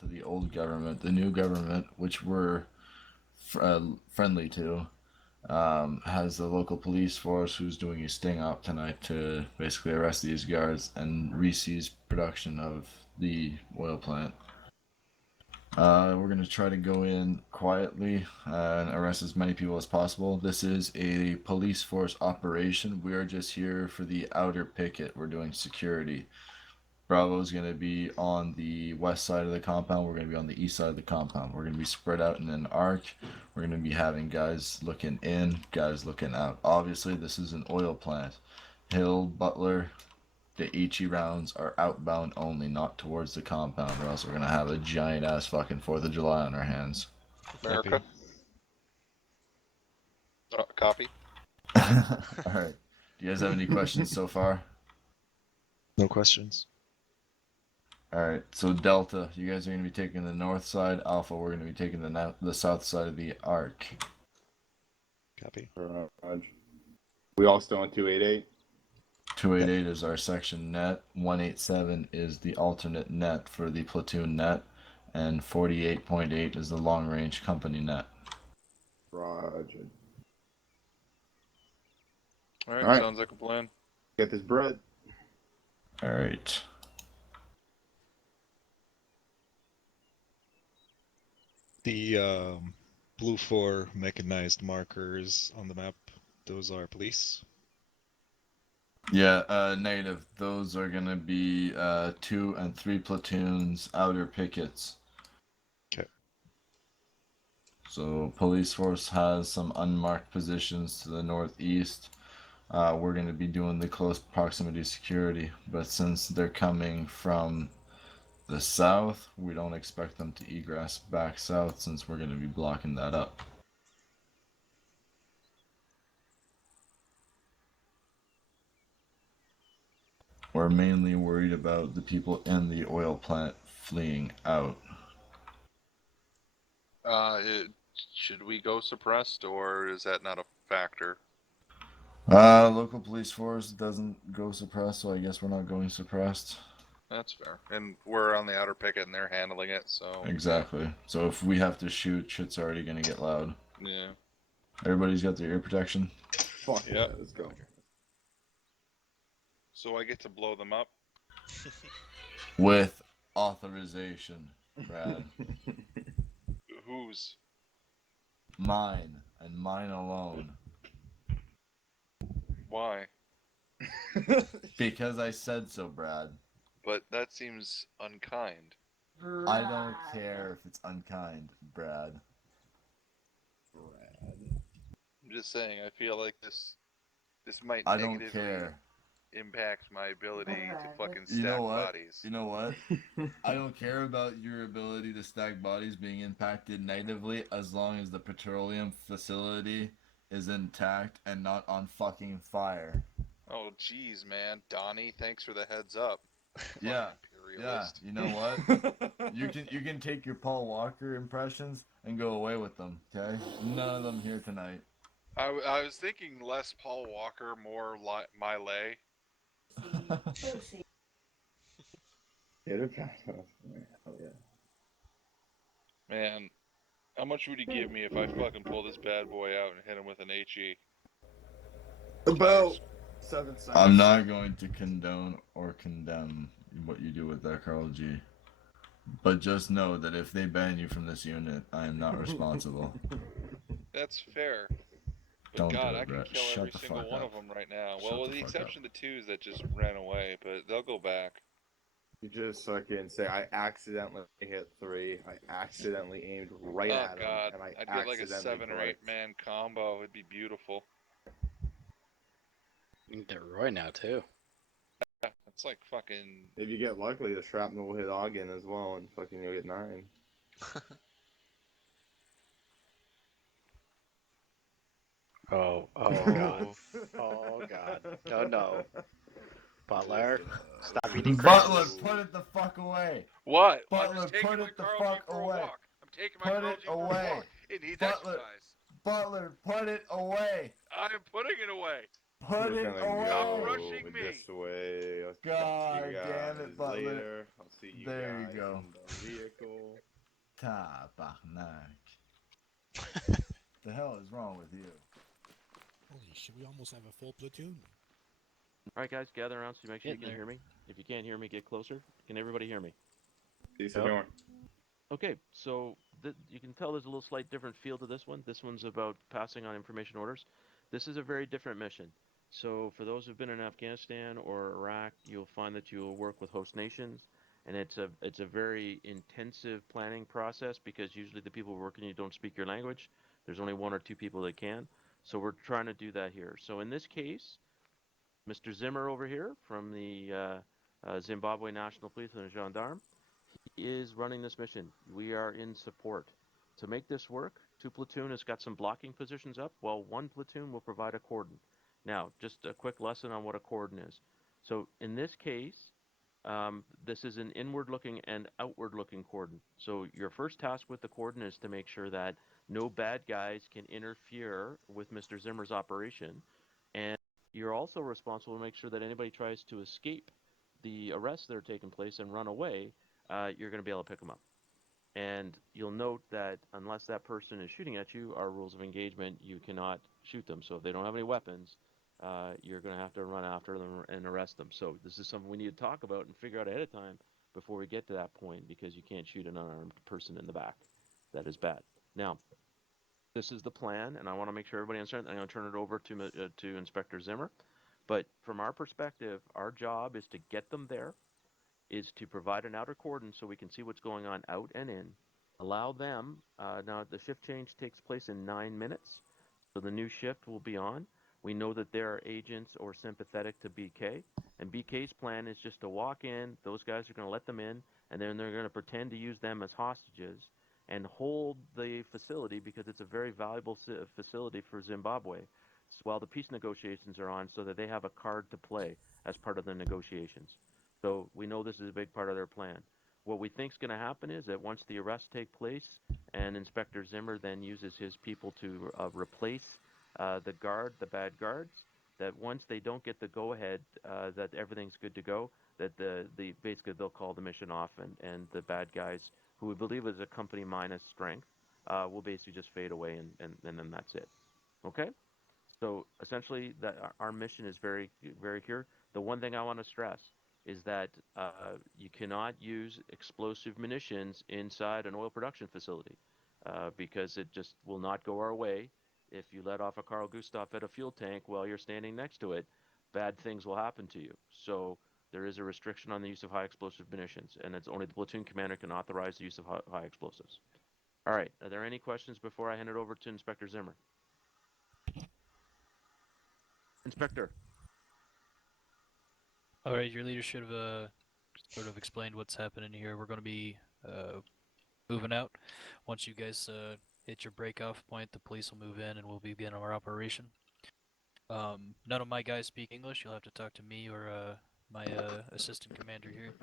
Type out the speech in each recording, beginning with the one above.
to the old government. The new government, which we're friendly to, has the local police force who's doing a sting op tonight to basically arrest these guards and re-seize production of the oil plant. We're going to try to go in quietly and arrest as many people as possible. This is a police force operation. We are just here for the outer picket. We're doing security. Bravo is going to be on the west side of the compound. We're going to be on the east side of the compound. We're going to be spread out in an arc. We're going to be having guys looking in, guys looking out. Obviously, this is an oil plant. Hill, Butler, the HE rounds are outbound only, not towards the compound, or else we're going to have a giant ass fucking 4th of July on our hands. America. Copy. Alright. Do you guys have any questions so far? No questions. Alright, so Delta, you guys are going to be taking the north side. Alpha, we're going to be taking the south side of the arc. Copy. Roger. We all still on 288? 288 is our section net. 187 is the alternate net for the platoon net. And 48.8 is the long range company net. Roger. Alright, sounds like a plan. Get this bread. Alright. The blue 4 mechanized markers on the map, those are police. Yeah, negative. Those are gonna be 2 and 3 platoons, outer pickets. Okay. So police force has some unmarked positions to the northeast. We're gonna be doing the close proximity security, but since they're coming from the south, we don't expect them to egress back south since we're gonna be blocking that up. We're mainly worried about the people in the oil plant fleeing out. Should we go suppressed, or is that not a factor? Local police force doesn't go suppressed, so I guess we're not going suppressed. That's fair. And we're on the outer picket, and they're handling it, so... Exactly. So if we have to shoot, shit's already gonna get loud. Yeah. Everybody's got their ear protection? Fuck yeah, let's go. So I get to blow them up? With authorization, Brad. Whose? Mine, and mine alone. Why? Because I said so, Brad. But that seems unkind. I don't care if it's unkind, Brad. I'm just saying, I feel like this might I don't negatively care. impact my ability to fucking stack You know what? bodies. You know what? I don't care about your ability to stack bodies being impacted negatively as long as the petroleum facility is intact and not on fucking fire. Oh, jeez, man. Donnie, thanks for the heads up. Yeah. Yeah, Imperialist. you know what? You can take your Paul Walker impressions and go away with them, okay? None of them here tonight. I was thinking less Paul Walker, more Miley. Hit it fast enough. Oh yeah. Man, how much would he give me if I fucking pull this bad boy out and hit him with an HE? About 7 seconds. I'm not going to condone or condemn what you do with that, Carl G. But just know that if they ban you from this unit, I am not responsible. That's fair. But Don't God, do it, I can Brett. kill Shut every the single fuck one up. of them right now. Shut Well, with the the fuck exception of the twos that just ran away, but they'll go back. You just fucking say, I accidentally hit 3. I accidentally aimed right Oh at God, him. And I I'd get like a accidentally 7 or 8 man combo. It'd be beautiful. You can get Roy now too. It's like fucking. If you get lucky, the shrapnel will hit Ogden as well, and fucking you'll get 9. Oh God. Oh God. No. Butler, stop eating Butler, crisps. put it the fuck away. What? Butler, I'm just taking put my it the Carl fuck G for away. a walk. I'm taking my Put Carl it G for a away. walk. It needs Butler. exercise. Butler, put it away. I'm putting it away. I'm Put just it gonna away. Stop go rushing me. this way. I'll God see you damn guys it, Butler. later. I'll see you There you guys go. in the vehicle. Tabarnak. The hell is wrong with you? Holy shit, we almost have a full platoon. All right, guys, gather around so you make sure you Getting can there. hear me. If you can't hear me, get closer. Can everybody hear me? See, senor. Okay, so you can tell there's a little slight different feel to this one. This one's about passing on information orders. This is a very different mission. So for those who've been in Afghanistan or Iraq, you'll find that you'll work with host nations, and it's a very intensive planning process because usually the people working you don't speak your language. There's only one or two people that can. So we're trying to do that here. So in this case, Mr. Zimmer over here from the Zimbabwe National Police and the gendarme, he is running this mission. We are in support. To make this work, 2 platoon has got some blocking positions up, while 1 platoon will provide a cordon. Now, just a quick lesson on what a cordon is. So in this case, this is an inward-looking and outward-looking cordon. So your first task with the cordon is to make sure that no bad guys can interfere with Mr. Zimmer's operation, and you're also responsible to make sure that anybody tries to escape the arrests that are taking place and run away, you're going to be able to pick them up. And you'll note that unless that person is shooting at you, our rules of engagement, you cannot shoot them. So if they don't have any weapons, you're going to have to run after them and arrest them. So this is something we need to talk about and figure out ahead of time before we get to that point, because you can't shoot an unarmed person in the back. That is bad. Now, this is the plan, and I want to make sure everybody understands. I'm going to turn it over to Inspector Zimmer. But from our perspective, our job is to get them there, is to provide an outer cordon so we can see what's going on out and in. Allow them, now the shift change takes place in 9 minutes, so the new shift will be on. We know that there are agents or sympathetic to BK, and BK's plan is just to walk in, those guys are going to let them in, and then they're going to pretend to use them as hostages and hold the facility because it's a very valuable facility for Zimbabwe while the peace negotiations are on, so that they have a card to play as part of the negotiations. So we know this is a big part of their plan. What we think is going to happen is that once the arrests take place and Inspector Zimmer then uses his people to replace the bad guards, that once they don't get the go-ahead that everything's good to go, that basically they'll call the mission off, and the bad guys, who we believe is a company minus strength, will basically just fade away, and then that's it. Okay? So essentially, our mission is very, very clear. The one thing I want to stress is that you cannot use explosive munitions inside an oil production facility because it just will not go our way. If you let off a Carl Gustav at a fuel tank while you're standing next to it, bad things will happen to you. So there is a restriction on the use of high explosive munitions, and it's only the platoon commander can authorize the use of high explosives. All right, are there any questions before I hand it over to Inspector Zimmer? Inspector. All right, your leader should have sort of explained what's happening here. We're going to be moving out. Once you guys hit your break-off point, the police will move in and we'll begin our operation. None of my guys speak English. You'll have to talk to me or my assistant commander here,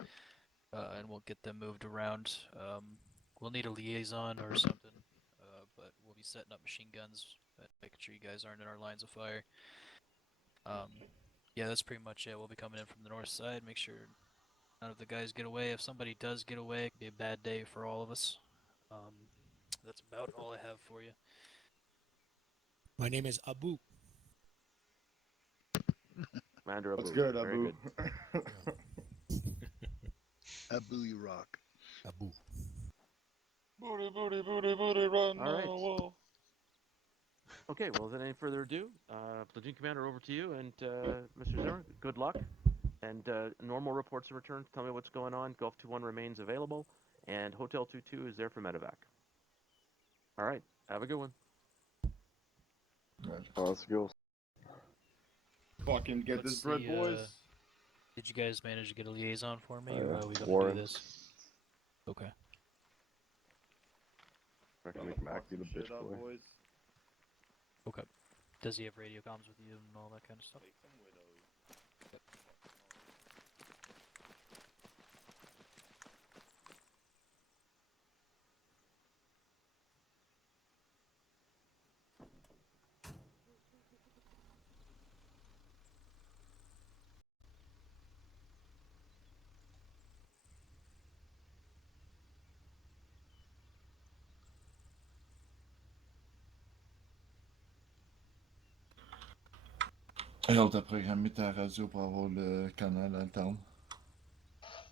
and we'll get them moved around. We'll need a liaison or something, but we'll be setting up machine guns, making sure you guys aren't in our lines of fire. Yeah, that's pretty much it. We'll be coming in from the north side. Make sure none of the guys get away. If somebody does get away, it could be a bad day for all of us. That's about all I have for you. My name is Abu. Commander Abu. What's good, Very Abu? good. Abu Iraq. Abu. Booty, booty, booty, booty, run All right. on the wall. Okay, well, without any further ado, Platoon Commander, over to you, and Mr. Zimmer, good luck. And normal reports of return, tell me what's going on. Golf 2-1 remains available, and Hotel 2-2 is there for medevac. All right, have a good one. Let's go. Fucking get What's this bread, the, boys. Did you guys manage to get a liaison for me, or are we gonna Warren. do this? Okay. I can make Mac be the bitch boy. Boys. Okay. Does he have radio comms with you and all that kind of stuff? Et on t'a programmé ta radio pour avoir le canal alterne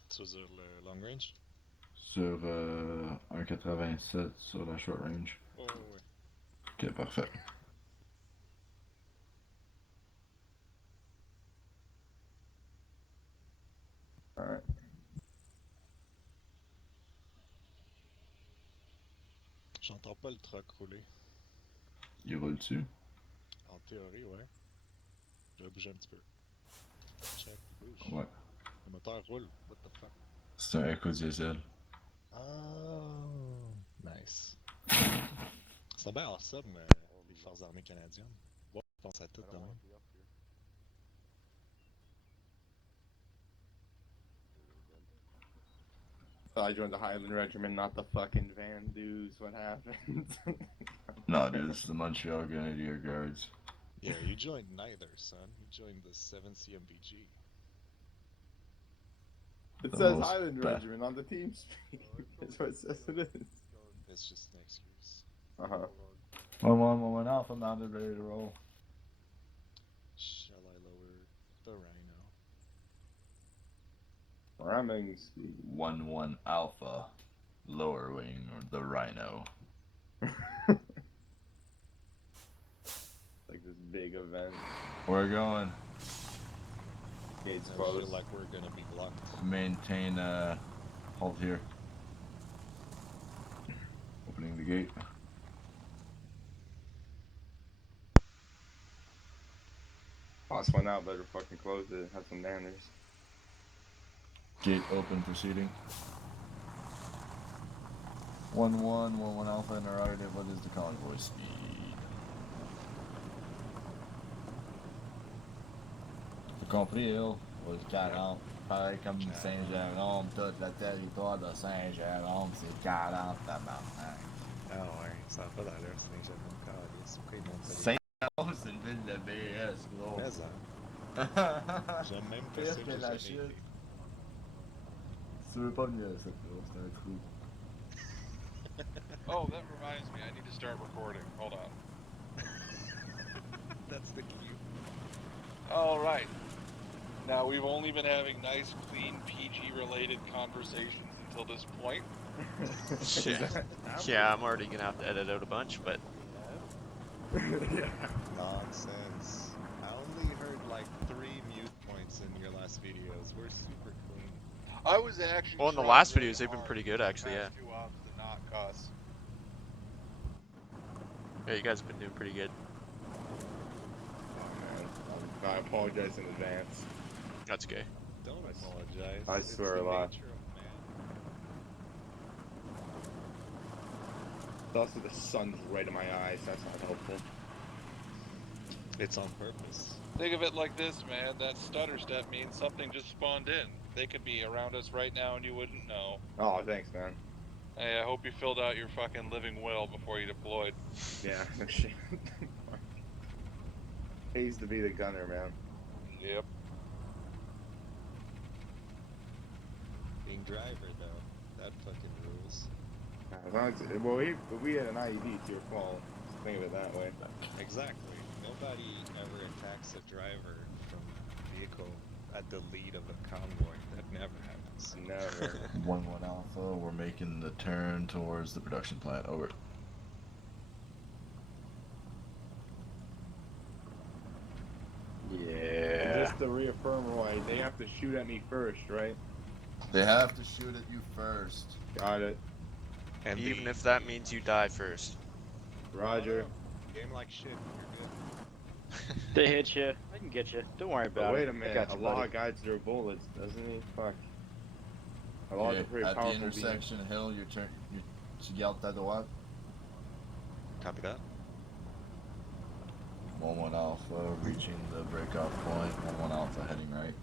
sur le long range? sur 1,87 sur la short range. Ouais, ouais, ouais. Ok, parfait. Alright. J'entends pas le truck rouler. Il roule dessus. En théorie, ouais. Je vais bouger un petit peu. Check, bouge. Ouais. Le moteur roule. What the fuck? C'est un éco diesel. Oh, nice. C'est bien awesome, les forces armées canadiennes. Bon, je pense à tout demain. I joined the Highland Regiment, not the fucking Van Dues. What happened? No, dude, this is the Montreal Grenadier Guards. Yeah, you joined neither, son. You joined the 7 CMBG. It The says most Highland ba- Regiment on the Teamspeak. That's what it says it is. It's just an excuse. Uh-huh. 1-1 Alpha mounted, ready to roll. Shall I lower the Rhino? Ramming speed. 1-1 Alpha, lower wing, or the Rhino. Like this big event. We're going. Gates I closed. feel like we're gonna be blocked. Maintain halt here. Opening the gate. Boss went out, better fucking close it. Have some manners. Gate open, proceeding. 1-1 Alpha interrogative. What is the convoy speed? T'as compris, Hill? Pas 40. Pareil comme Saint-Jérôme, tout le territoire de Saint-Jérôme, c'est 40 tabarnak. Ah ouais, ça va pas d'allure, Saint-Jérôme, calice. Pourquoi ils montent pas des... Saint-Jérôme, c'est une ville de BS, gros. Mais ça. J'aime même pas Pire ça, que j'ai la jamais shit. été. Tu veux pas venir à cette là, c'est un trou. Oh, that reminds me. I need to start recording. Hold on. That's the cue. All right. Now, we've only been having nice, clean, PG-related conversations until this point. Yeah, I'm already gonna have to edit out a bunch, but Yeah. Nonsense. I only heard like 3 mute points in your last videos. We're super clean. I was actually. well, in the trying last really videos they've been hard pretty good the actually. Yeah, past 2 ops to not cuss. yeah, you guys have been doing pretty good. Oh, man. I apologize in advance. That's okay. Don't apologize. I It's swear the a lot. nature of man. Also, the sun's right in my eyes. That's not helpful. It's on purpose. Think of it like this, man. That stutter step means something just spawned in. They could be around us right now and you wouldn't know. Oh, thanks, man. Hey, I hope you filled out your fucking living will before you deployed. Yeah, no shit. Pays to be the gunner, man. Yep. Being driver though, that fucking rules. As long as, well, we had an IED, it's your fault. Just think of it that way. Exactly. Nobody ever attacks a driver from a vehicle at the lead of a convoy. That never happens. Never. 1-1 Alpha, we're making the turn towards the production plant. Over. Yeah. Just to reaffirm, Roy, they have to shoot at me first, right? They have to shoot at you first. Got it. And Even the- if that means you die first. Roger. Game like shit. You're good. They hit you. I can get you. Don't worry about But wait it. a I minute, got you, Allah buddy. guides their bullets, doesn't he? Fuck. Allah's a Okay, pretty at the powerful being. intersection, Hill, tu gardes ta droite. Copy that. 1-1 Alpha, reaching the breakoff point. 1-1 Alpha, heading right.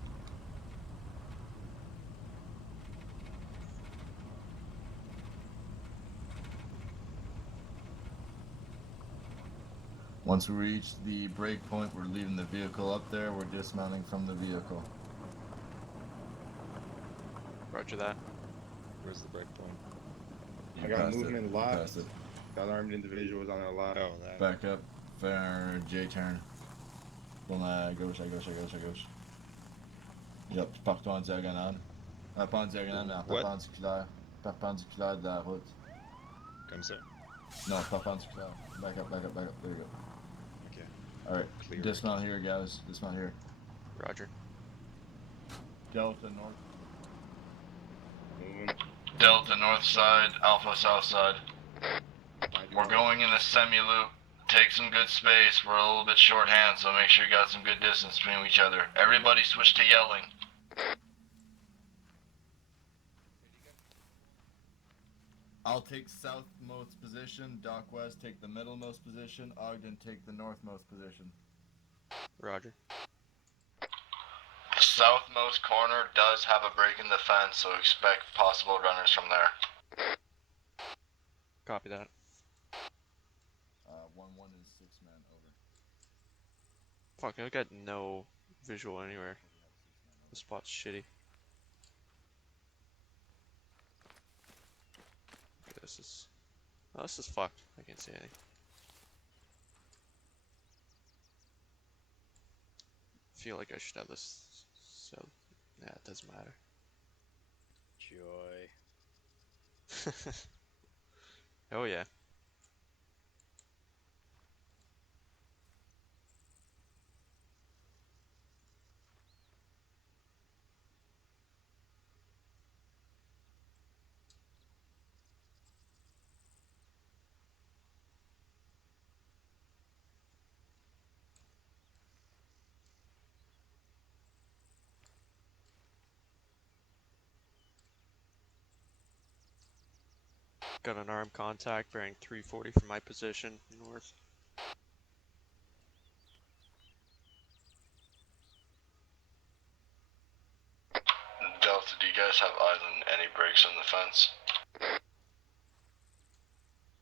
Once we reach the break point, we're leaving the vehicle up there. We're dismounting from the vehicle. Roger that. Where's the breakpoint? I got passed movement You left. passed it. That armed individual was on our left. Oh, that. Back up. Fair J turn. Bon, à gauche, à gauche, à gauche, à gauche. Yep, partons en diagonale. Pas en diagonale, mais en What? perpendiculaire. Perpendiculaire de la route. Comme ça. No, perpendiculaire. Back up, back up, back up. There you go. Okay. Alright, Clear. dismount here, guys. Dismount here. Roger. Delta north. Moving. Delta north side, Alpha south side. We're going in a semi-loop. Take some good space. We're a little bit shorthand, so make sure you got some good distance between each other. Everybody switch to yelling. I'll take southmost position. Doc West take the middlemost position. Ogden take the northmost position. Roger. The southmost corner does have a break in the fence, so expect possible runners from there. Copy that. 1-1 is 6 men, over. Fuck, I got no visual anywhere. The spot's shitty. Okay, this is... Oh, this is fucked. I can't see anything. Feel like I should have this... So... Yeah, it doesn't matter. Joy. Oh yeah. Got an armed contact bearing 340 from my position north. Delta, do you guys have island any breaks in the fence?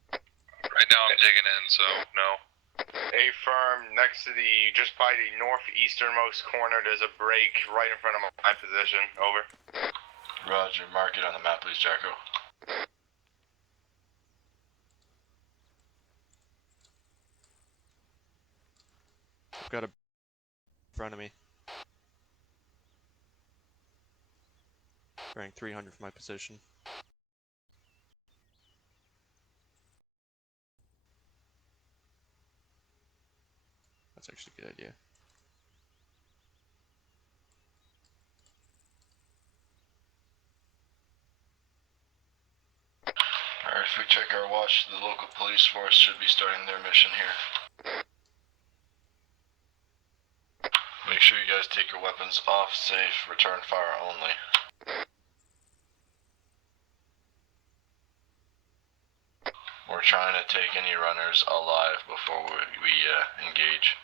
Right now I'm digging in, so no. A firm next to the, just by the northeasternmost corner, there's a break right in front of my position. Over. Roger, mark it on the map, please, Jacko. I've got a in front of me. Bearing 300 from my position. That's actually a good idea. Alright, if we check our watch, the local police force should be starting their mission here. Make sure you guys take your weapons off, safe, return fire only. We're trying to take any runners alive before we engage.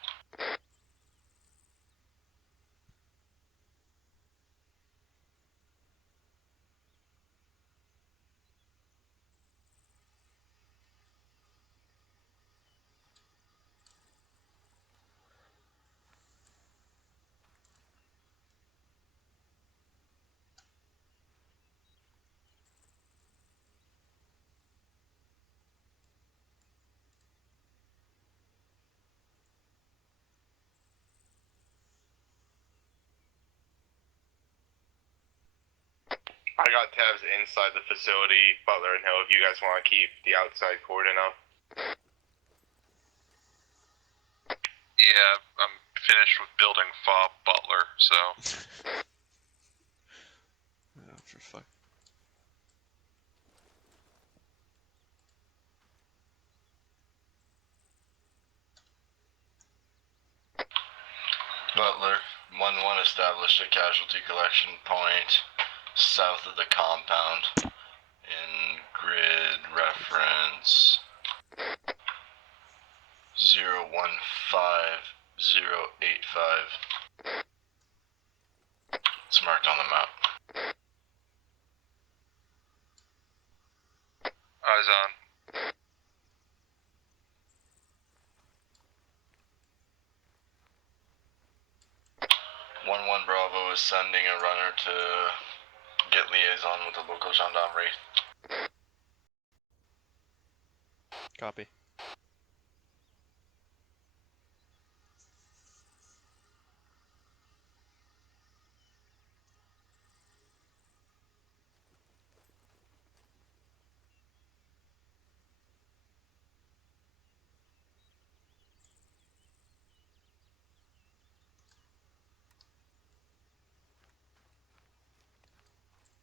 I got tabs inside the facility, Butler and Hill, if you guys want to keep the outside cordon up. Yeah, I'm finished with building fob Butler, so... Oh, for fuck. Butler, 1-1 established a casualty collection point south of the compound in grid reference 015085. It's marked on the map. Eyes on. One Bravo is sending a runner to get liaison with the local gendarmerie. Copy.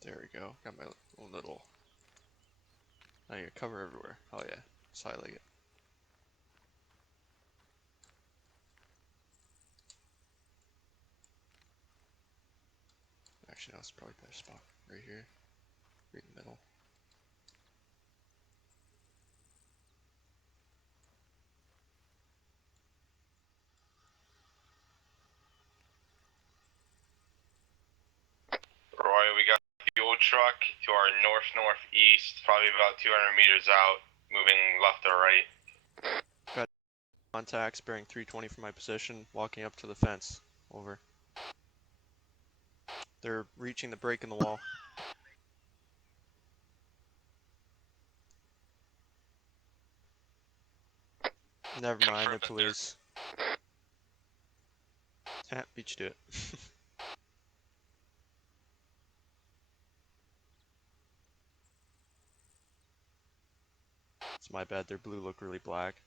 There we go. Got my little. Oh, you cover everywhere. Oh yeah, that's how I like it. Actually, no, it's probably a better spot right here, right in the middle. Roy, we got the fuel truck to our north-northeast, probably about 200 meters out, moving left or right. Got contacts bearing 320 from my position, walking up to the fence. Over. They're reaching the break in the wall. Never mind, they're police. Beat you to it. It's my bad, their blue look really black.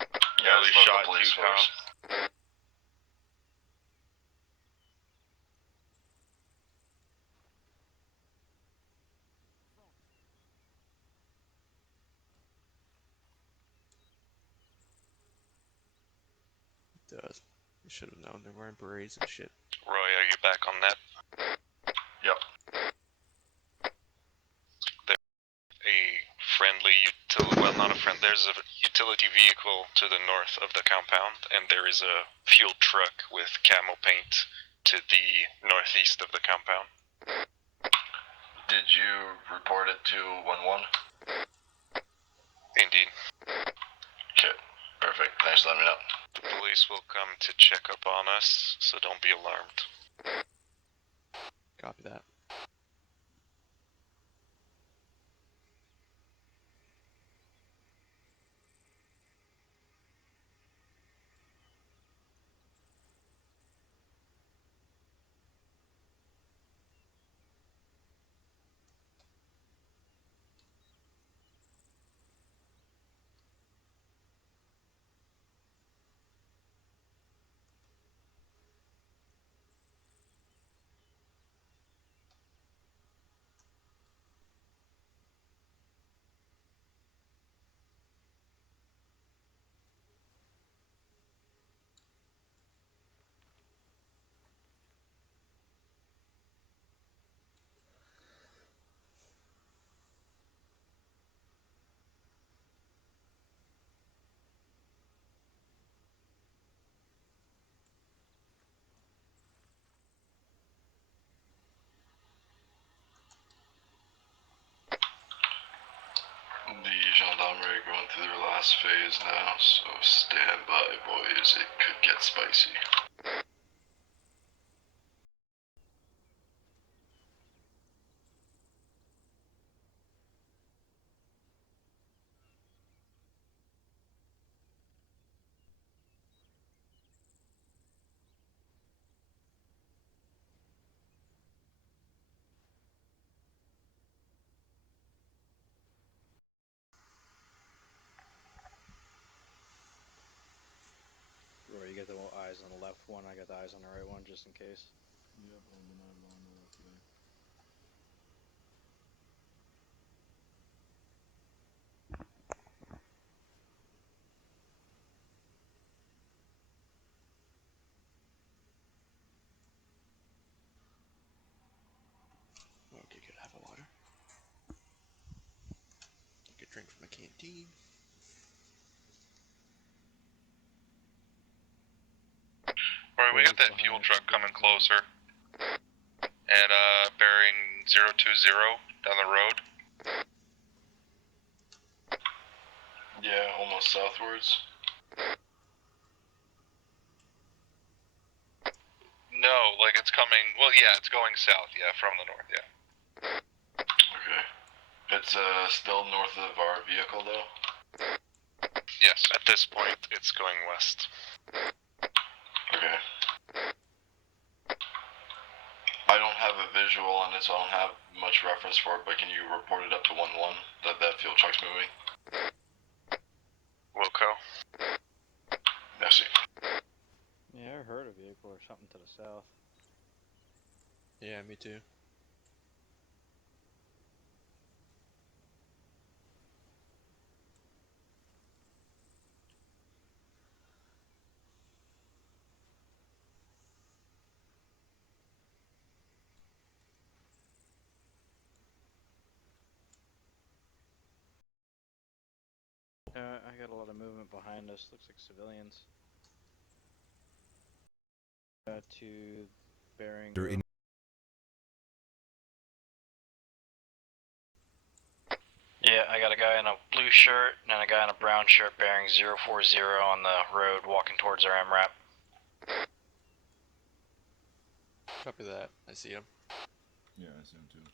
Yeah, we shot two cops. Does. You should have known they're wearing berets and shit. Roy, are you back on net? Yep. A friendly well, not a friend. There's a utility vehicle to the north of the compound, and there is a fuel truck with camo paint to the northeast of the compound. Did you report it to 1-1? Indeed. Okay, perfect. Thanks for letting me know. The police will come to check up on us, so don't be alarmed. Copy that. The gendarmerie going through their last phase now, so stand by, boys. It could get spicy. Roy, you got the eyes on the left one, I got the eyes on the right one, just in case. Yep, I'll be on the left there. Okay, good. Have a water. Take a drink from the canteen. Roy, we got that fuel truck coming closer. At bearing 020 down the road. Yeah, almost southwards. No, like it's coming. Well, yeah, it's going south. Yeah, from the north. Yeah. Okay. It's still north of our vehicle though? Yes. At this point, it's going west. Okay. I don't have a visual on it, so I don't have much reference for it, but can you report it up to 1-1 that that fuel truck's moving? Wilco. Merci. Yeah, I heard a vehicle or something to the south. Yeah, me too. I got a lot of movement behind us. Looks like civilians. To bearing. They're in- Yeah, I got a guy in a blue shirt and a guy in a brown shirt bearing 040 on the road walking towards our MRAP. Copy that. I see him. Yeah, I assume too.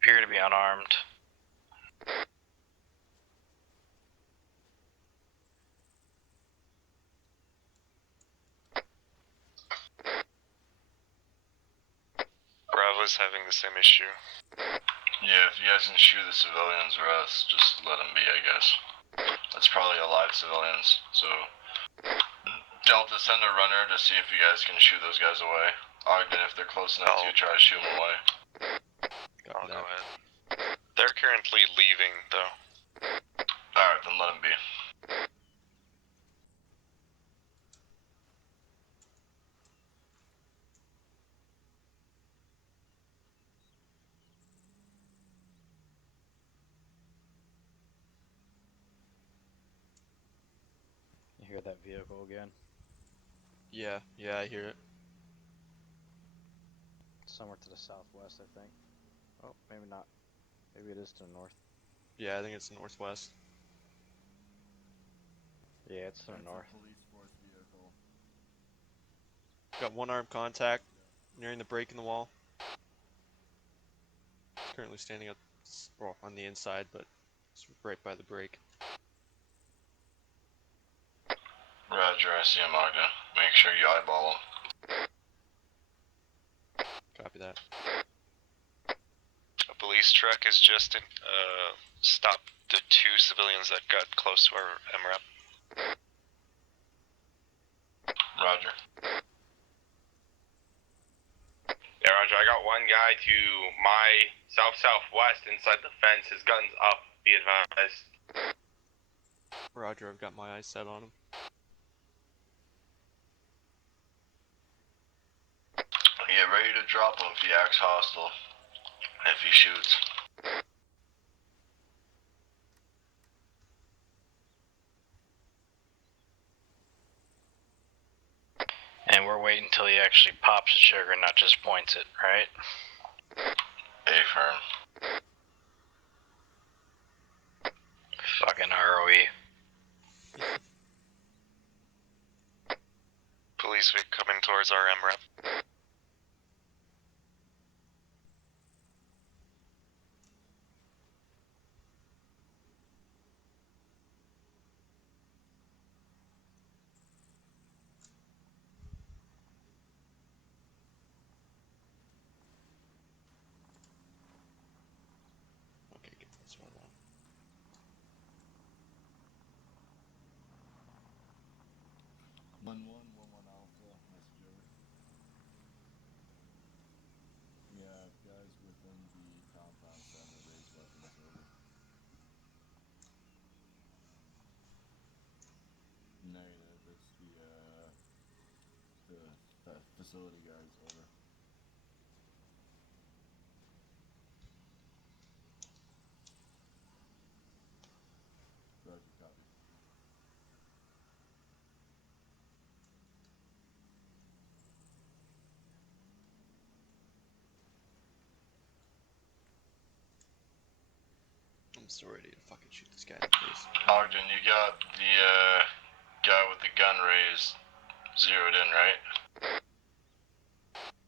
Appear to be unarmed. Bravo's having the same issue. Yeah, if you guys can shoot the civilians or us, just let them be, I guess. That's probably alive civilians, so... Delta, send a runner to see if you guys can shoot those guys away. Ogden, if they're close enough to you, try to shoot them away. I'll go ahead. They're currently leaving, though. Alright, then let them be. You hear that vehicle again? Yeah, I hear it. Somewhere to the southwest, I think. Oh, maybe not. Maybe it is to the north. Yeah, I think it's northwest. Yeah, it's to the north. Police force vehicle. Got one armed contact nearing the break in the wall. Currently standing up, well, on the inside, but it's right by the break. Roger, I see him, Ogden. Make sure you eyeball him. Copy that. A police truck has just stopped the 2 civilians that got close to our MRAP. Roger. Yeah, Roger, I got one guy to my south-southwest inside the fence. His gun's up, be advised. Roger, I've got my eyes set on him. Get ready to drop him if he acts hostile. If he shoots. And we're waiting until he actually pops the trigger, not just points it, right? A-firm. Fucking ROE. Police are coming towards our MRAP. Okay, good. That's what I want. One Alpha. Message over. Yeah, guys within the compound center raise weapons over. Negative. It's the facility guys over. Roger, copy. I'm so ready to fucking shoot this guy in the face. Ogden, you got the guy with the gun raised zeroed in, right?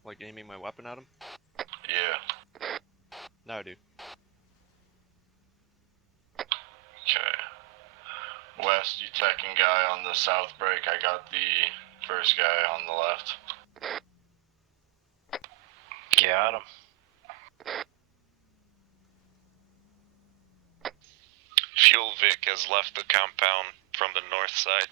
Like aiming my weapon at him? Yeah. No, dude. Okay. West, you second guy on the south break. I got the first guy on the left. Got him. Fuel Vic has left the compound from the north side.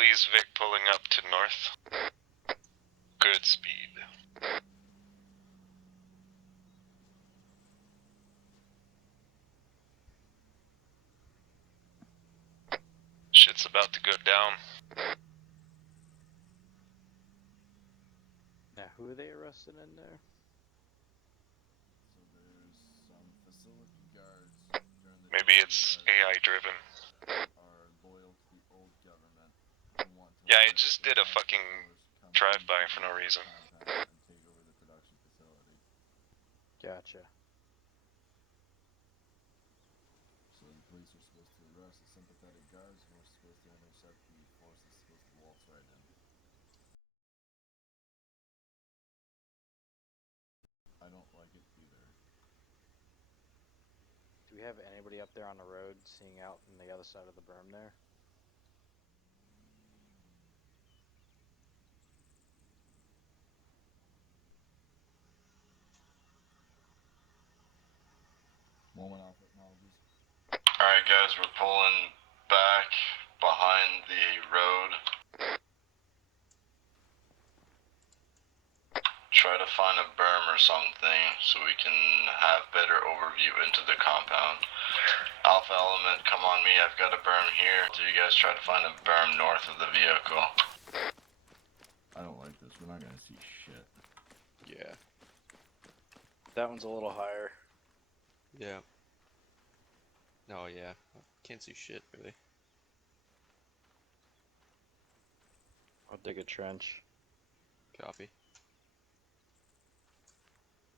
Police Vic pulling up to north. Good speed. Shit's about to go down. Now, who are they arrested in there? So there's some facility guards during the Maybe it's AI driven. are loyal to the old government who want to Yeah, I just did a fucking drive-by for no reason. and take over the production facility. Gotcha. So the police are supposed to arrest the sympathetic guards and we're supposed to intercept the force that's supposed to waltz right in. I don't like it either. Do we have anybody up there on the road seeing out on the other side of the berm there? Moment off acknowledges. Alright guys, we're pulling back behind the road. Try to find a berm or something so we can have better overview into the compound. Alpha Element, come on me, I've got a berm here. So you guys try to find a berm north of the vehicle. I don't like this, we're not gonna see shit. Yeah. That one's a little higher. Yeah. Oh yeah. Can't see shit really. I'll dig a trench. Copy.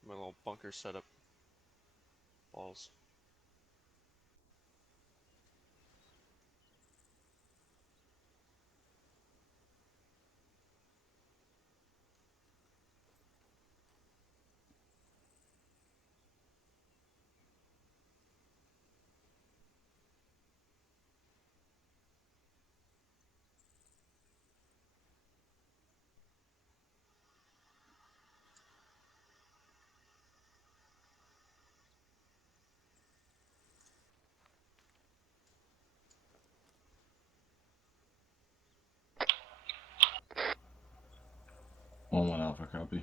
My little bunker setup. Balls. One alpha copy.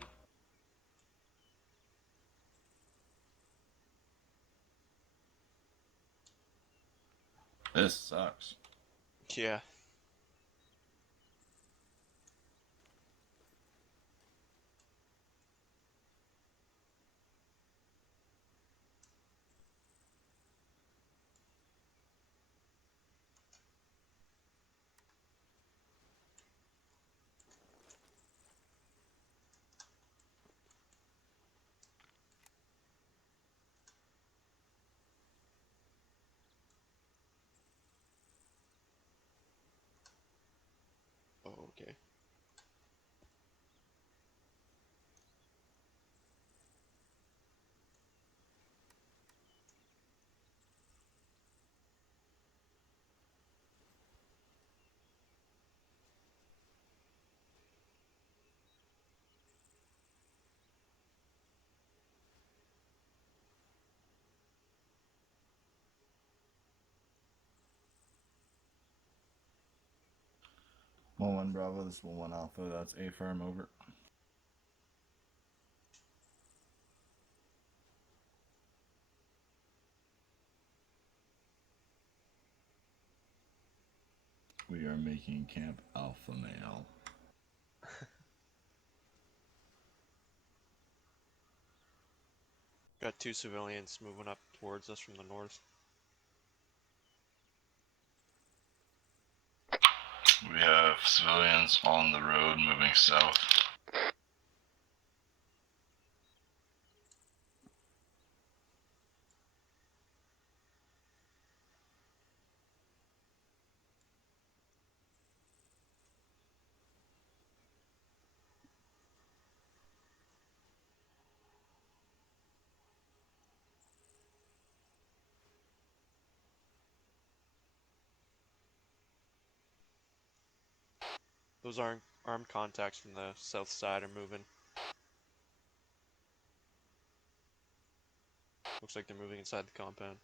This sucks. Yeah. Oh, okay. One Bravo, this is 1 Alpha, that's A firm, over. We are making Camp Alpha Male. Got 2 civilians moving up towards us from the north. We have civilians on the road moving south. Those armed contacts from the south side are moving. Looks like they're moving inside the compound.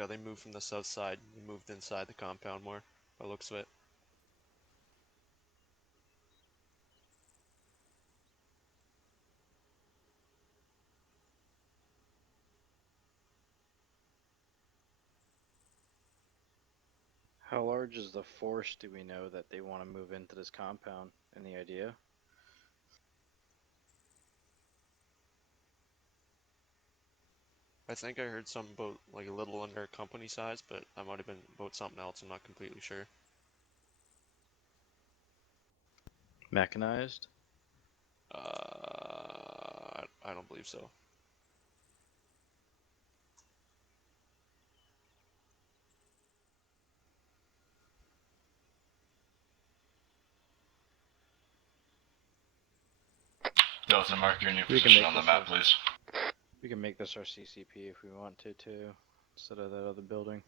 Yeah, they moved from the south side. They moved inside the compound more, by the looks of it. How large is the force do we know that they want to move into this compound? Any idea? I think I heard something about like a little under company size, but that might have been about something else. I'm not completely sure. Mechanized? I don't believe so. Delta, mark your new We can position make on the this map, our- please. We can make this our CCP if we want to too, instead of that other building.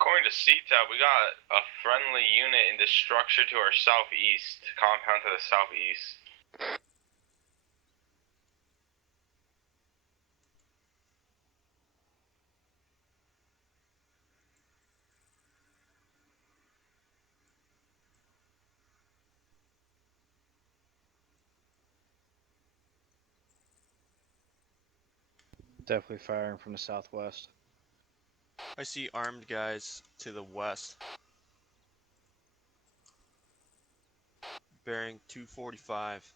According to CTAB, we got a friendly unit in the structure to our southeast, compound to the southeast. Definitely firing from the southwest. I see armed guys to the west. Bearing 245.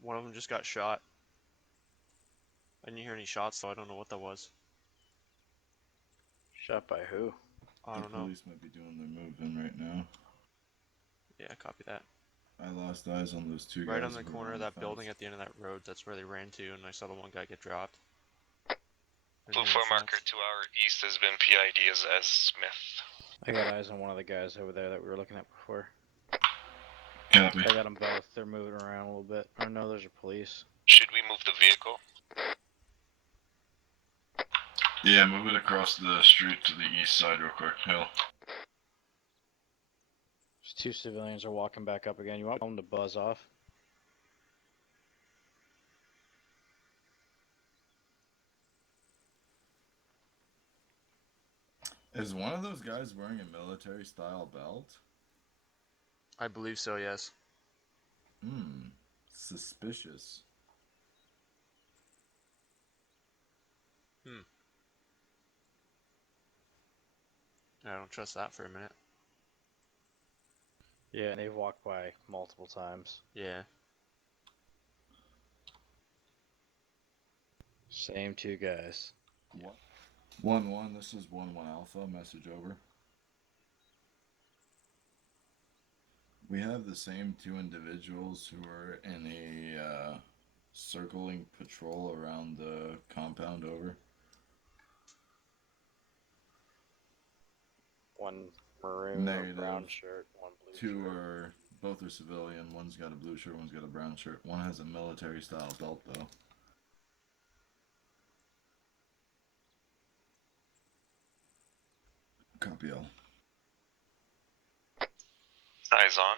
One of them just got shot. I didn't hear any shots, so I don't know what that was. Shot by who? I don't The know. police might be doing their moving right now. Yeah, copy that. I lost eyes on those two guys. Right on the who were corner of the that building fence. at the end of that road, that's where they ran to, and I saw the one guy get dropped. Blue 4 marker to our east has been PID as Smith. I got eyes on one of the guys over there that we were looking at before. Copy. I got them both. They're moving around a little bit. Oh no, those are police. Should we move the vehicle? Yeah, move it across the street to the east side real quick, Hill. There's two civilians are walking back up again. You want them to buzz off? Is one of those guys wearing a military style belt? I believe so, yes. Suspicious. I don't trust that for a minute. Yeah, and they've walked by multiple times. Yeah. Same two guys. 1-1, this is 1-1 Alpha, message over. We have the same two individuals who are in a circling patrol around the compound, over. One maroon or brown shirt, one blue Two shirt. both are civilian. One's got a blue shirt, one's got a brown shirt. One has a military style belt though. Copy all. Eyes on.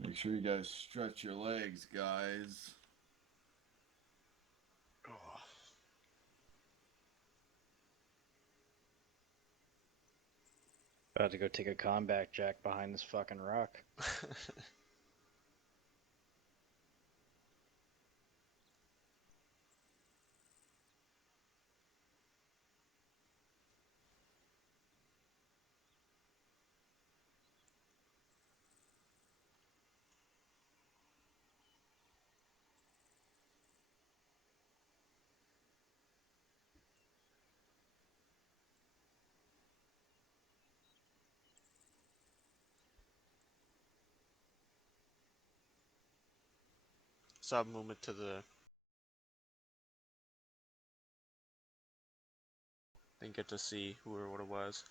Make sure you guys stretch your legs, guys. About to go take a combat jack behind this fucking rock. Saw movement to the. Didn't get to see who or what it was.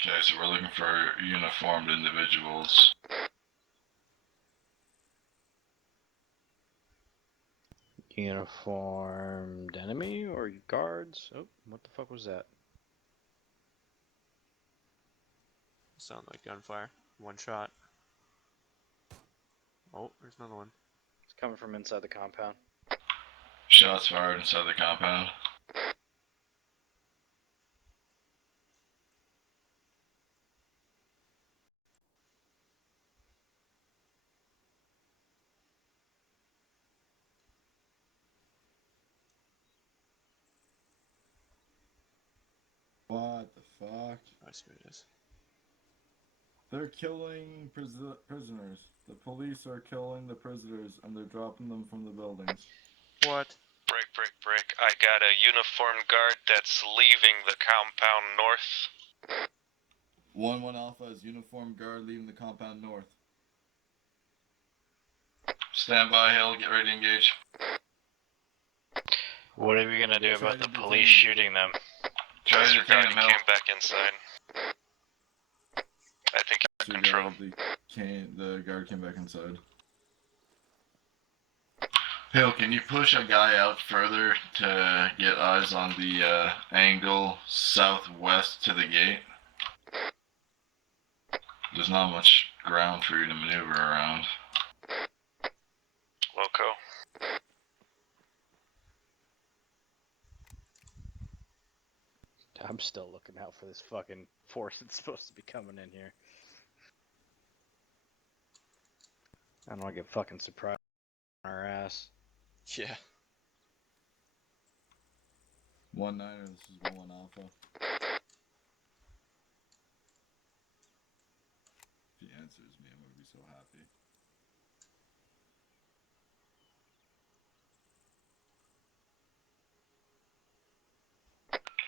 Okay, so we're looking for uniformed individuals. Uniformed enemy or guards? Oh, what the fuck was that? Sound like gunfire. One shot. Oh, there's another one. It's coming from inside the compound. Shots fired inside the compound. What the fuck? I see what it is. They're killing prisoners. The police are killing the prisoners and they're dropping them from the buildings. What? Break. I got a uniformed guard that's leaving the compound north. 1-1 Alpha is uniformed guard leaving the compound north. Stand by, Hill. Get ready to engage. What are we gonna do Try about to the detain police him. shooting them? Try to Your detain guard him, Hill. came back inside. I think he's in control. The guard came back inside. Hill, can you push a guy out further to get eyes on the angle southwest to the gate? There's not much ground for you to maneuver around. Loco. I'm still looking out for this fucking force that's supposed to be coming in here. I don't want to get fucking surprised on our ass. Yeah. 1-9, this is 1-1 Alpha. If he answers me, I'm gonna be so happy.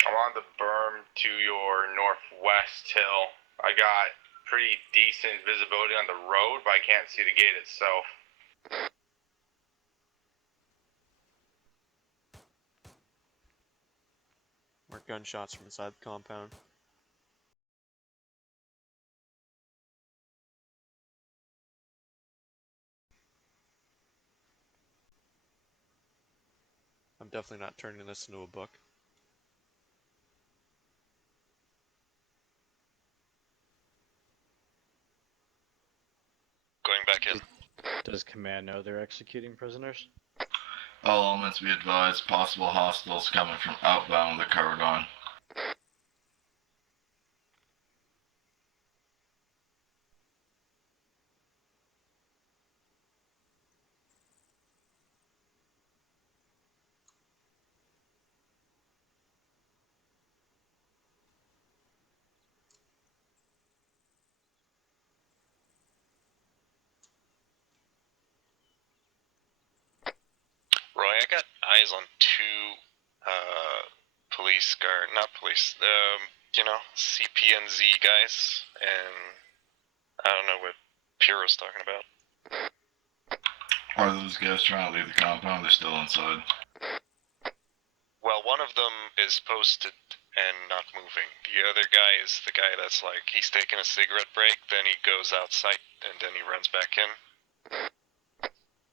I'm on the berm to your northwest, Hill. I got pretty decent visibility on the road, but I can't see the gate itself. More gunshots from inside the compound. I'm definitely not turning this into a book. Going back in. Does command know they're executing prisoners? All elements be advised, possible hostiles coming from outbound the Caragon. Roy, I got eyes on two police guard, not police, CPNZ guys, and I don't know what Puro's talking about. Are those guys trying to leave the compound? They're still inside. Well, one of them is posted and not moving. The other guy is the guy that's like, he's taking a cigarette break, then he goes outside, and then he runs back in.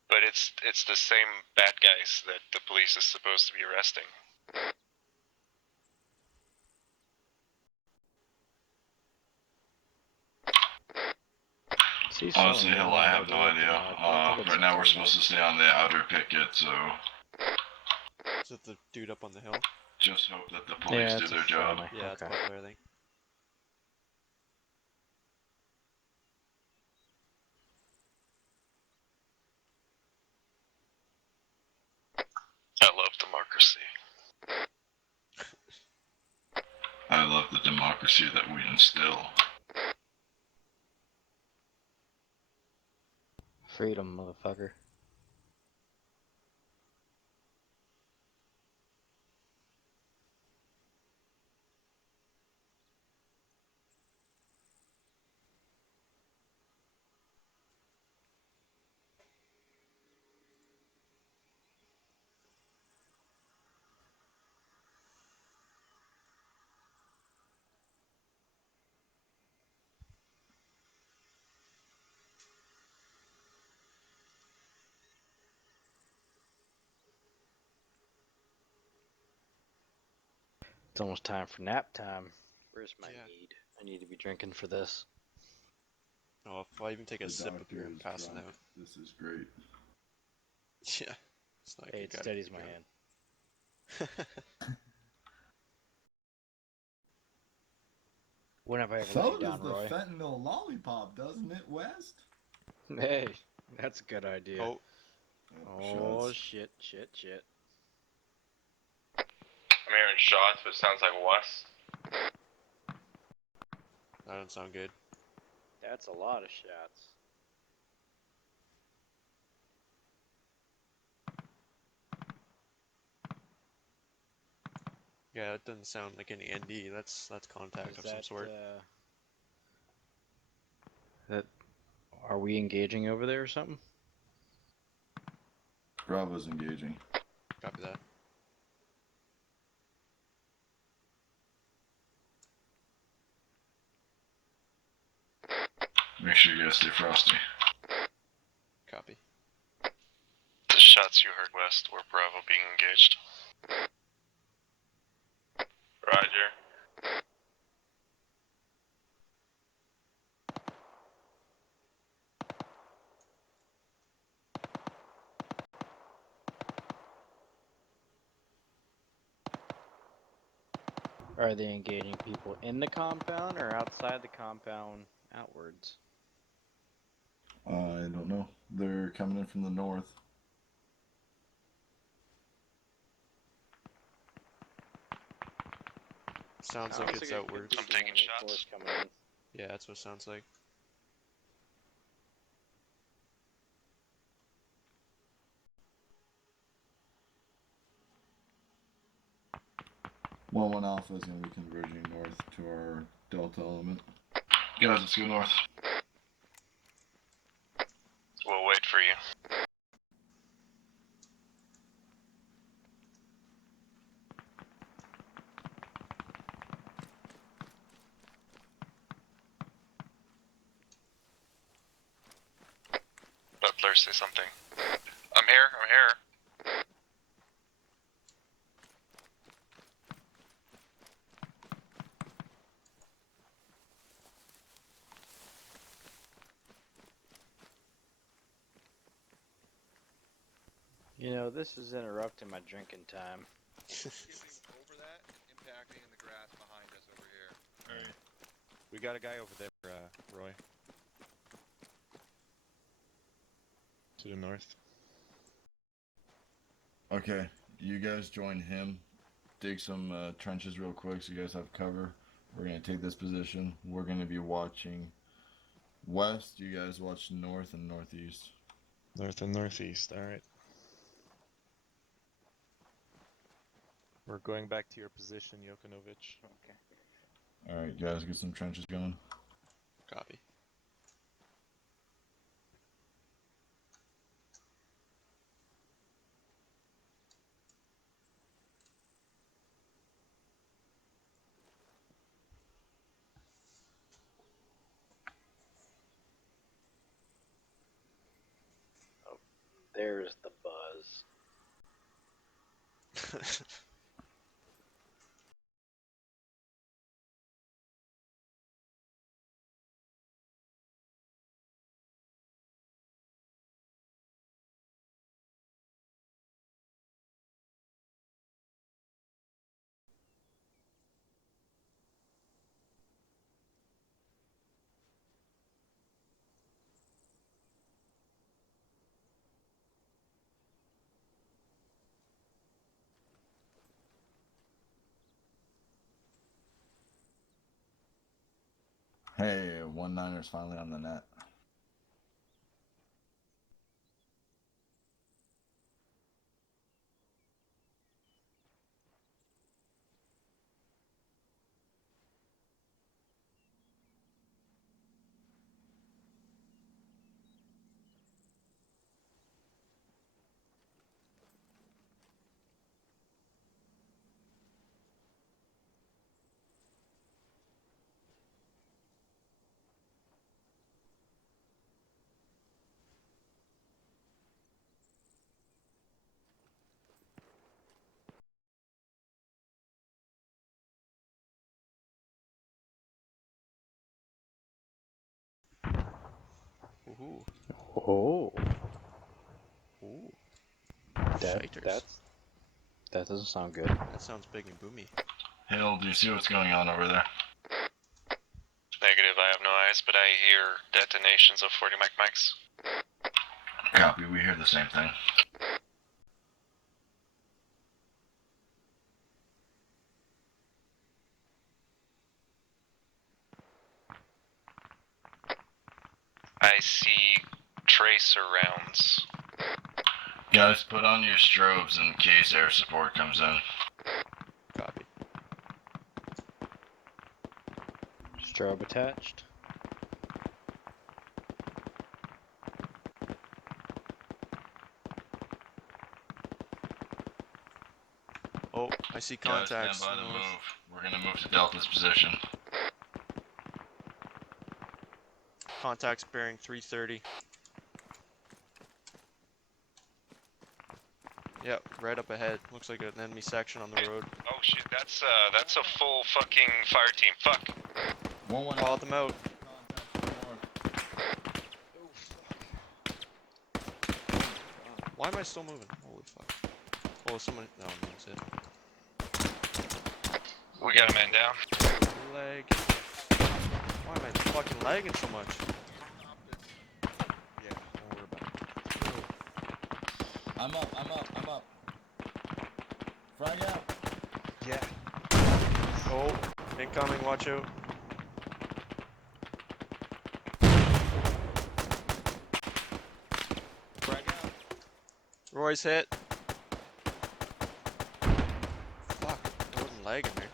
But it's the same bad guys that the police is supposed to be arresting. Honestly, Hill, I have no idea. Right now we're supposed to stay on the outer picket, so Is that the dude up on the hill? just hope that the police do their job. Yeah, it's Butler, I think. I love democracy. I love the democracy that we instill. Freedom, motherfucker. It's almost time for nap time. Where's my Yeah. mead? I need to be drinking for this. Oh, if I even take a The sip of doctor beer, I'm is passing drunk. out. This is great. Yeah. It's like Hey, you it gotta steadies keep my going. hand. When have I ever let you So does down, the Roy? fentanyl lollipop, doesn't it, West? Hey, that's a good idea. Oh, Oh, shots. shit. I'm hearing shots, but it sounds like West. that doesn't sound good. That's a lot of shots. Yeah, that doesn't sound like any ND. That's contact Is of some that, sort. that... Are we engaging over there or something? Bravo's engaging. Copy that. Make sure you guys stay frosty. Copy. The shots you heard west were Bravo being engaged. Roger. Are they engaging people in the compound or outside the compound outwards? I don't know. They're coming in from the north. Sounds like it's outwards. I'm taking shots. Coming in. Yeah, that's what it sounds like. One Alpha is going to be converging north to our Delta element. Guys, let's go north. We'll wait for you. Butler, say something. I'm here. You know, this is interrupting my drinking time. Skipping over that and impacting in the grass behind us over here. Alright. We got a guy over there, Roy. To the north. Okay, you guys join him. Dig some trenches real quick so you guys have cover. We're going to take this position. We're going to be watching west. You guys watch north and northeast. North and northeast, alright. We're going back to your position, Jokinovich. Okay. Alright, guys, get some trenches going. Copy. There's the buzz. Hey, 1-9ers finally on the net. Ooh. Oh. Ooh. That Shiters. that doesn't sound good. That sounds big and boomy. Hill, do you see what's going on over there? Negative, I have no eyes, but I hear detonations of 40 mics. Copy, we hear the same thing. I see tracer rounds. Guys, put on your strobes in case air support comes in. Copy. Strobe attached. Oh, I see Guys, contacts. stand by to north. move. We're gonna move to Delta's position. Contacts bearing 330. Yep, right up ahead. Looks like an enemy section on the road. Oh shit, that's a full fucking fire team. Fuck. Call them out. Why am I still moving? Holy fuck. Oh, someone. No, that's it. We got a man down. Lag. Why am I fucking lagging so much? Yeah, don't worry about it. I'm up. Frag out. Yeah. Oh, incoming, watch out. Frag out. Roy's hit. Fuck, I wasn't lagging there.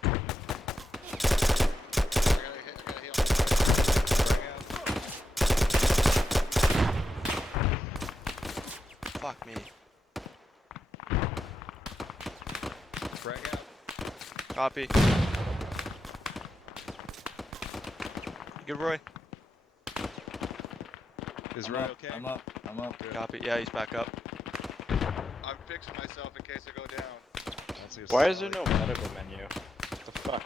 Fuck me. Frag out. Copy. You good, Roy? Is I'm Roy up, okay? I'm up. Copy. Yeah, he's back up. I'm fixing myself in case I go down. Why is there no medical menu? What the fuck?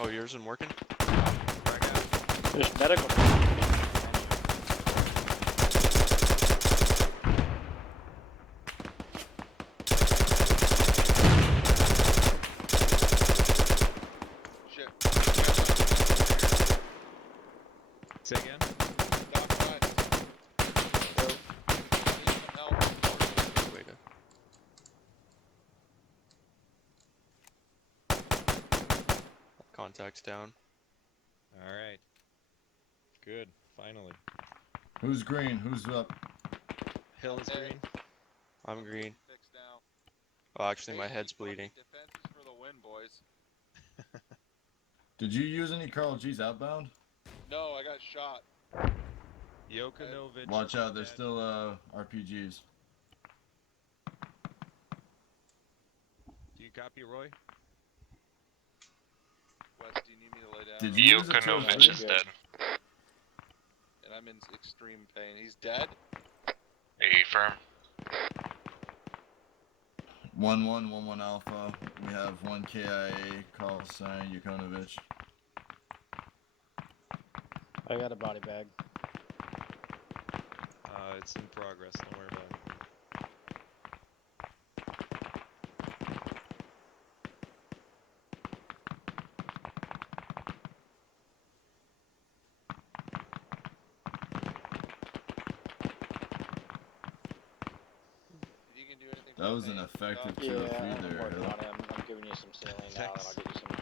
Oh, yours isn't working? There's medical menu. Shit. Say again? Doc front. Need some help. Wait a... Contacts down. Alright. Good, finally. Who's green? Who's up? Hill is green. I'm green. Fixed now. Oh, actually, my head's bleeding. Defense is for the win, boys. Did you use any Carl G's outbound? No, I got shot. Jokanovich. Watch out, there's still RPGs. Do you copy, Roy? Wes, do you need me to lay down? Did you use a Jokanovich tool? is dead. And I'm in extreme pain. He's dead? Affirm. 1-1 Alpha. We have 1 KIA call sign Yukonovich. I got a body bag. It's in progress, don't worry about it. If you can do anything That for was me, an effective Doc. 203 I'm there. working Hill. on it. I'm giving you some saline now, and I'll give you some